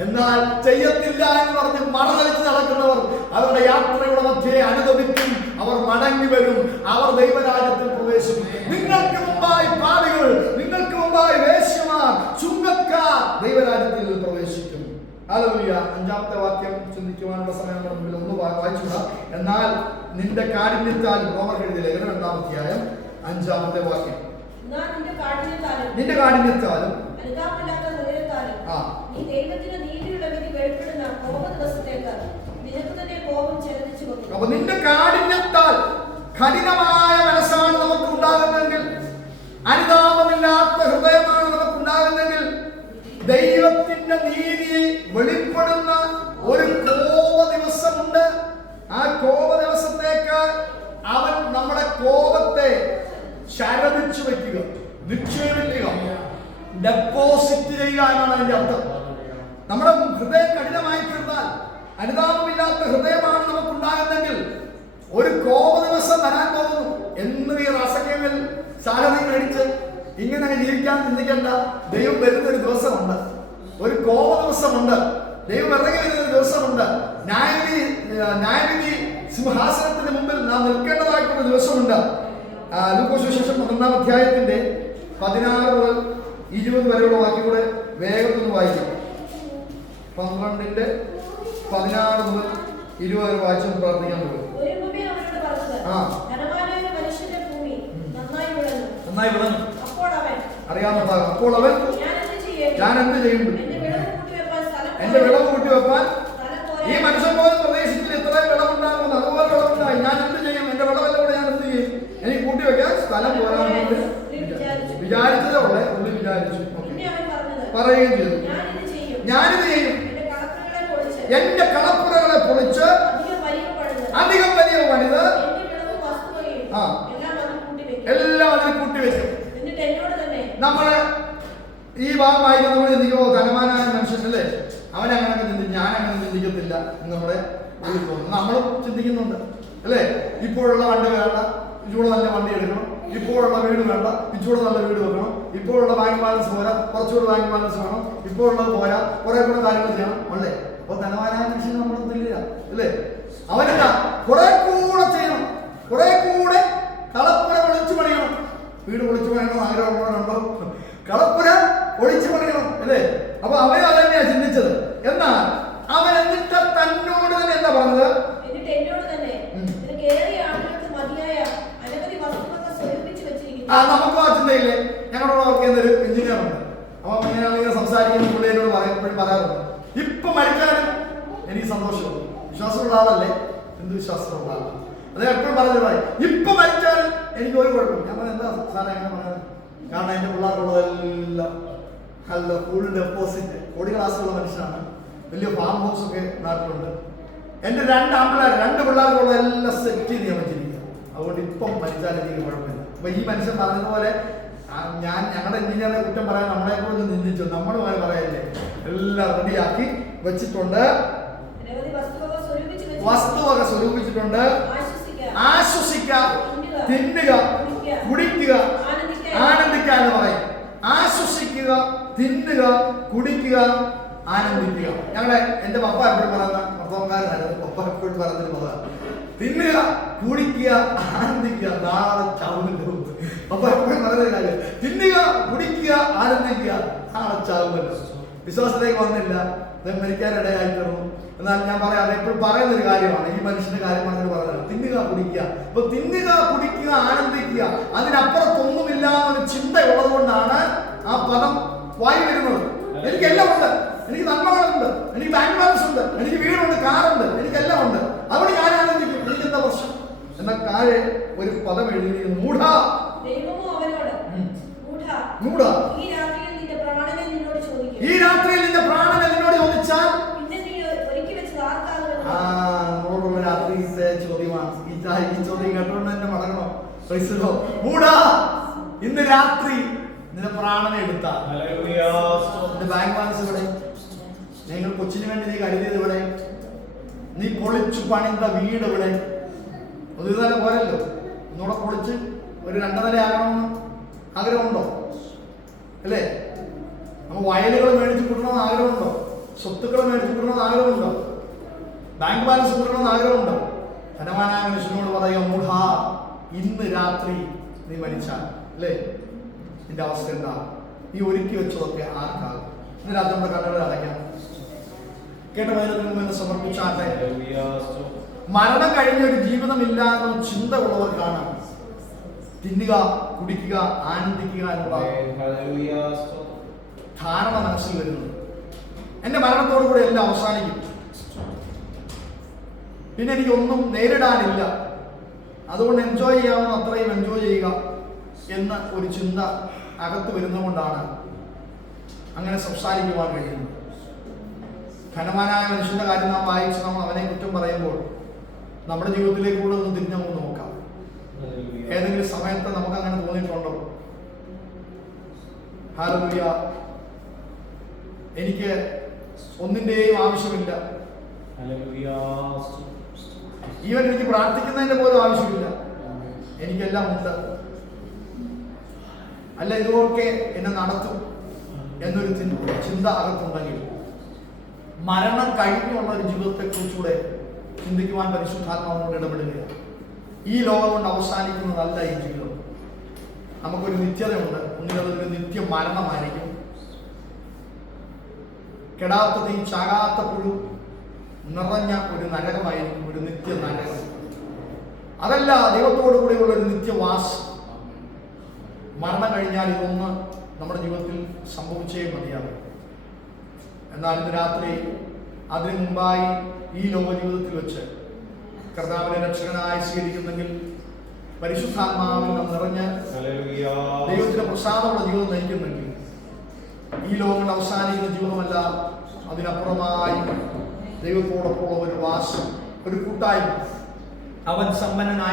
എന്നാൽ ചെയ്യത്തില്ല എന്ന് പറഞ്ഞ് മറന്നടിച്ച് നടക്കുന്നവർ അവരുടെ യാത്രയുടെ മധ്യേ അനുദപിക്കും, അവർ മടങ്ങി വരും, അവർ ദൈവരാജ്യത്തിൽ പ്രവേശിക്കും. നിങ്ങൾക്ക് മുമ്പായി പാപികൾ, നിങ്ങൾക്ക് മുമ്പായി വേശ്യമാർ, ചുങ്കക്കാർ ദൈവരാജ്യത്തിൽ പ്രവേശിക്കും. ഹല്ലേലൂയ. 5-ാമത്തെ വാക്യം ചിന്തിക്കുവാനുള്ള സമയം നമ്മുടെ മുമ്പിൽ ഒന്ന് വായിച്ചുകൂടാ. എന്നാൽ നിന്റെ കാഠിന്യത്താൽ, റോമർ എഴുതിയ ലേഖനം 2-ാം അധ്യായം 5-ാമത്തെ വാക്യം, നിന്റെ കാഠിന്യത്താലും നീ ദൈവത്തിന്റെ നീതിയുടെ വിധി വെളിപ്പെടുന്ന കോപദിവസത്തേക്ക് നിനക്ക് തന്നെ കോപം ചെലുത്തിച്ചു വെക്കും. അപ്പൊ നിന്റെ കാഠിന്യത്താൽ, കഠിനമായ മനസ്സാണ് നമുക്ക് ഉണ്ടാകുന്നതെങ്കിൽ, അനുതാപമില്ലാത്ത ഹൃദയമാണ് നമുക്ക് ഉണ്ടാകുന്നതെങ്കിൽ, ദൈവത്തിന്റെ നീതി വെളിപ്പെടുന്ന ഒരു കോപ ദിവസമുണ്ട്. ആ കോപ ദിവസത്തേക്ക് അവൻ നമ്മുടെ കോപത്തെ ശരദിച്ചു വെക്കുക, നിക്ഷേപിക്കുക, ഡെപ്പോസിറ്റ് ചെയ്യുക എന്നാണ് അതിന്റെ അർത്ഥം. നമ്മുടെ ഹൃദയം കഠിനമായി തീർന്നാൽ, അനുതാപമില്ലാത്ത ഹൃദയമാണ് നമുക്കുണ്ടാകുന്നെങ്കിൽ, ഒരു കോപ ദിവസം വരാൻ പോകുന്നു എന്ന് ഈ റസകേമിൽ സാലറി മേടിച്ച് ഇങ്ങനെ ജീവിക്കാൻ ചിന്തിക്കേണ്ട. ദൈവം വരുന്നൊരു ദിവസമുണ്ട്, ഒരു കോപ ദിവസമുണ്ട്, ദൈവം ഇറങ്ങി വരുന്നൊരു ദിവസമുണ്ട്. ന്യായവിധി സിംഹാസനത്തിന് മുമ്പിൽ നാം നിൽക്കേണ്ടതായിട്ടുള്ള ദിവസമുണ്ട്. ലൂക്കോസ് സുവിശേഷം 11-ാം അധ്യായത്തിന്റെ 16 മുതൽ 20 വരെയുള്ള വാക്യം കൂടെ വേഗത്തിൽ വായിക്കാം. 12-ന്റെ 16 മുതൽ 20 വരെ വായിച്ചു പ്രാർത്ഥിക്കാൻ പോകും. നന്നായി വിളഞ്ഞു, അറിയാവുന്ന ഭാഗം. അപ്പോൾ അവൻ, ഞാൻ എന്ത് ചെയ്യുന്നു? എന്റെ വിളവ് കൂട്ടി വെപ്പാൻ ഈ മനുഷ്യൻ പോലും പ്രദേശത്തിൽ എത്രയും വിളവുണ്ടാകുന്നു, അതുപോലെ വിളവുണ്ടായി. ഞാൻ എന്ത് ചെയ്യും? എന്റെ വിളവെല്ലാം കൂടെ ഞാൻ എന്ത് ചെയ്യും? എനിക്ക് കൂട്ടി വെക്കാൻ സ്ഥലം പോരാൻ വിചാരിച്ചതേ ഉള്ളേ, ഉള്ളി വിചാരിച്ചു. പറയുകയും ചെയ്തു, ഞാനിത് ചെയ്യും. എന്റെ കളപ്പുരകളെ പൊളിച്ച് അധികം വലിയ പണിത് എല്ലാം അതിൽ കൂട്ടിവെക്കും. നമ്മള് ഈ ഭാഗം വായിക്കുന്നതോടെ ചിന്തിക്കുമോ, ധനവാനായ മനുഷ്യനല്ലേ അവനങ്ങനെ ചിന്തിക്കും, ഞാൻ അങ്ങനെ ചിന്തിക്കത്തില്ല എന്ന് നമ്മുടെ ഉള്ളിൽ തോന്നുന്നു. നമ്മളും ചിന്തിക്കുന്നുണ്ട് അല്ലേ? ഇപ്പോഴുള്ള വണ്ടി വേണ്ട, ഇച്ചൂടെ നല്ല വണ്ടി എടുക്കണം. ഇപ്പോഴുള്ള വീട് വേണ്ട, ഇച്ചൂടെ നല്ല വീട് വെക്കണം. ഇപ്പോഴുള്ള ബാങ്ക് ബാലൻസ് പോരാ, കുറച്ചുകൂടെ ബാങ്ക് ബാലൻസ് വേണം. ഇപ്പോഴുള്ളത് പോരാ, കുറെ കൂടെ കാര്യങ്ങൾ ചെയ്യണം അല്ലേ? അപ്പൊ ധനവാനായ മനുഷ്യൻ നമ്മുടെ തുല്യ അല്ലേ? അവനെന്താ കുറെ കൂടെ ചെയ്യണം, കുറെ കൂടെ കളപ്പുര പൊളിച്ചു പണിയണം. വീട് പൊളിച്ചു പണിയണം ആഗ്രഹമുള്ളവരുണ്ടോ? കളപ്പുര പൊളിച്ചു പണിയണം അല്ലേ? അപ്പൊ അവനും അതന്നെയാ ചിന്തിച്ചത്. എന്നാൽ അവൻ എന്നിട്ട് തന്നോട് തന്നെ എന്താ പറഞ്ഞത്? നമുക്ക് ആ ചിന്തയില്ലേ? ഞങ്ങളുടെ വർക്ക് ചെയ്യുന്നൊരു എഞ്ചിനീയർ ഉണ്ട്. അപ്പൊ ഇങ്ങനെ സംസാരിക്കുന്ന പുള്ളിയോട് എപ്പോഴും പറയാറുണ്ട്, ഇപ്പൊ മരിക്കാനും എനിക്ക് സന്തോഷമുള്ളൂ. വിശ്വാസമുള്ള ആളല്ലേ? എന്ത് വിശ്വാസമുള്ള ആളാണ് അത് എപ്പോഴും പറഞ്ഞു പറയും, ഇപ്പൊ മരിച്ചാലും എനിക്ക് ഒരു കുഴപ്പമില്ല. ഞാൻ എന്താ സാറേ അങ്ങനെ പറയാൻ കാരണം എന്റെ പിള്ളേർക്കുള്ളതെല്ലാം നല്ല ഫുൾ ഡെപ്പോസിറ്റ്, കോടി ക്ലാസ്സുള്ള മനുഷ്യനാണ്. വലിയ ഫാം ഹൗസ് ഒക്കെ നാട്ടിലുണ്ട്. എന്റെ 2 പിള്ളേർക്കുള്ള എല്ലാം സെറ്റ് ചെയ്ത് ഞാൻ വെച്ചിരിക്കുക. അതുകൊണ്ട് ഇപ്പം മരിച്ചാലും എനിക്ക് കുഴപ്പമില്ല. അപ്പൊ ഈ മനുഷ്യൻ പറഞ്ഞതുപോലെ ഞാൻ ഞങ്ങളുടെ എഞ്ചിനീയറെ കുറ്റം പറയാൻ നമ്മളെ കൂടെ ചിന്തിച്ചു, നമ്മുടെ പോലെ പറയല്ലേ, എല്ലാം റെഡിയാക്കി വെച്ചിട്ടുണ്ട്. വസ്തുവക സ്വരൂപിച്ചിട്ടുണ്ട്. ആശ്വസിക്കുക, തിന്നുക, കുടിക്കുക, ആനന്ദിക്കുക എന്ന് പറയും. ആശ്വസിക്കുക, തിന്നുക, കുടിക്കുക, ആനന്ദിക്കുക. എന്റെ പപ്പ എപ്പോഴും പറയുന്ന ഭർത്താവക്കാരനായിരുന്നു. പപ്പ എപ്പോഴും പറയുന്നൊരു പദമാണ്, തിന്നുക, കുടിക്കുക, ആനന്ദിക്കുക, നാളെ ചാവുമല്ലോ. പപ്പ എപ്പോഴും പറയുന്ന കാര്യം, തിന്നുക, കുടിക്കുക, ആനന്ദിക്കുക, നാളെ ചാവുമല്ലോ. വിശ്വാസത്തിലേക്ക് വന്നില്ല, മരിക്കാനിടയായി തീർന്നു. എന്നാൽ ഞാൻ പറയാം, എപ്പോഴും പറയുന്നൊരു കാര്യമാണ്, ഈ മനുഷ്യന്റെ കാര്യം പറഞ്ഞിട്ട് പറയുന്നത്, തിന്നുക, കുടിക്കുക. അപ്പൊ തിന്നുക, കുടിക്കുക, ആനന്ദിക്കുക, അതിനപ്പുറത്തൊന്നുമില്ല എന്നൊരു ചിന്ത ഉള്ളത് കൊണ്ടാണ് ആ പദം വായി വരുന്നത്. എനിക്കെല്ലാം ഉണ്ട്, എനിക്ക് നന്മകളുണ്ട്, എനിക്ക് ബാങ്ക് ബാലൻസ് ഉണ്ട്, എനിക്ക് വീടുണ്ട്, കാറുണ്ട്, എനിക്കെല്ലാം ഉണ്ട്, അതുകൊണ്ട് ഞാൻ ആനന്ദിക്കും. എനിക്ക് എന്താ പ്രശ്നം? എന്നാൽ താഴെ ഒരു പദം എഴുതിയിരിക്കുന്നു, മൂഢ. ഈ രാത്രിയിൽ നിന്റെ പ്രാണനെ നിന്നോട് ചോദിച്ചാൽ, നമ്മളോടുള്ള രാത്രിയിലെ ചോദ്യമാണ് ഈ ചോദ്യം കേട്ടോണ്ട് തന്നെ മടങ്ങണോ? മൂഢ, ഇന്ന് രാത്രി നിന്റെ പ്രാണനെ എടുത്താൽ നിന്റെ ബാങ്ക് ബാലൻസ് ഇവിടെ, നിങ്ങൾ കൊച്ചിന് വേണ്ടി നീ കരുതിയത് ഇവിടെ, നീ പൊളിച്ചു പണിത വീട് ഇവിടെ, ഒരു നില പോരല്ലോ, ഒന്നുകൂടെ പൊളിച്ച് ഒരു 2 നില ആകണമെന്ന് ആഗ്രഹമുണ്ടോ? അല്ലേ? നമുക്ക് വയലുകൾ മേടിച്ച് കൂട്ടണമെന്ന് ആഗ്രഹമുണ്ടോ? സ്വത്തുക്കൾ മേടിച്ച് കൂട്ടണമെന്ന് ആഗ്രഹമുണ്ടോ? ബാങ്ക് ബാലൻസ് കൂട്ടണമെന്ന് ആഗ്രഹമുണ്ടോ? ധനവാനായ മനുഷ്യനോട് പറയുക, മൂഢ, ഇന്ന് രാത്രി നീ മരിച്ചാൽ, അല്ലേ, നിന്റെ അവസ്ഥ എന്താ? ഈ ഒരുക്കി വെച്ചതൊക്കെ ആർക്കാകും? ഇന്ന് രാത്രി നമ്മുടെ കണ്ണുകൾ അടയ്ക്കാം. കേട്ട വചനത്തിന് മുമ്പ് സമർപ്പിച്ചാട്ടെ. മരണം കഴിഞ്ഞ ഒരു ജീവിതമില്ല എന്ന ചിന്ത ഉള്ളവർക്കാണ് തിന്നുക, കുടിക്കുക, ആനന്ദിക്കുക എന്നുള്ള ധാരണ മനസ്സിൽ വരുന്നത്. എന്റെ മരണത്തോടു കൂടി എല്ലാം അവസാനിക്കും, പിന്നെ എനിക്കൊന്നും നേരിടാനില്ല, അതുകൊണ്ട് എൻജോയ് ചെയ്യാവുന്ന അത്രയും എൻജോയ് ചെയ്യുക എന്ന ഒരു ചിന്ത അകത്ത് വരുന്നതുകൊണ്ടാണ് അങ്ങനെ സംസാരിക്കുവാൻ കഴിയുന്നത്. ധനവാനായ മനുഷ്യന്റെ കാര്യം നാം വായിച്ച് നമ്മൾ അവനെ കുറ്റം പറയുമ്പോൾ നമ്മുടെ ജീവിതത്തിലേക്ക് കൂടെ ഒന്ന് തിരിഞ്ഞു നോക്കാം. ഏതെങ്കിലും സമയത്ത് നമുക്ക് അങ്ങനെ തോന്നിയിട്ടുണ്ടോ? ഹല്ലേലൂയ, എനിക്ക് ഒന്നിന്റെയും ആവശ്യമില്ല, ഈവൻ എനിക്ക് പ്രാർത്ഥിക്കുന്നതിന്റെ പോലും ആവശ്യമില്ല, എനിക്കെല്ലാം ഉണ്ട്, അല്ല ഇതൊക്കെ എന്നെ നടത്തും എന്നൊരു ചിന്ത അകത്തുണ്ടെങ്കിൽ മരണം കഴിഞ്ഞുള്ള ഒരു ജീവിതത്തെ കുറിച്ചുകൂടെ ചിന്തിക്കുവാൻ പരിശുദ്ധാത്മാവിനോട് ഇടപെടുകയാണ്. ഈ ലോകം കൊണ്ട് അവസാനിക്കുന്നതല്ല ഈ ജീവിതം. നമുക്കൊരു നിത്യതയുണ്ട്. ഒന്നിനതൊരു നിത്യ മരണമായിരിക്കും, കെടാത്ത തീ, ചാകാത്ത പുഴു നിറഞ്ഞ ഒരു നരകമായിരിക്കും, ഒരു നിത്യ നരകം. അതല്ല ദൈവത്തോടു കൂടെയുള്ള ഒരു നിത്യവാസം. മരണം കഴിഞ്ഞാൽ ഇതൊന്ന് നമ്മുടെ ജീവിതത്തിൽ സംഭവിച്ചേ മതിയാകും. എന്നാൽ ഇന്ന് രാത്രി അതിനു മുമ്പായി ഈ ലോക ജീവിതത്തിൽ വെച്ച് കർത്താവിനെ രക്ഷകനായി സ്വീകരിക്കുന്നെങ്കിൽ, പരിശുദ്ധാത്മാവിൽ നിറഞ്ഞ് ദൈവത്തിന്റെ പ്രസാദമുള്ള ജീവിതം നയിക്കുന്നെങ്കിൽ, ഈ ലോകം അവസാനിക്കുന്ന ജീവിതമല്ല, അതിനപ്പുറമായി ദൈവത്തോടൊപ്പമുള്ള ഒരു വാസം, ഒരു കൂട്ടായ്മ. അവൻ സമ്പന്നനായി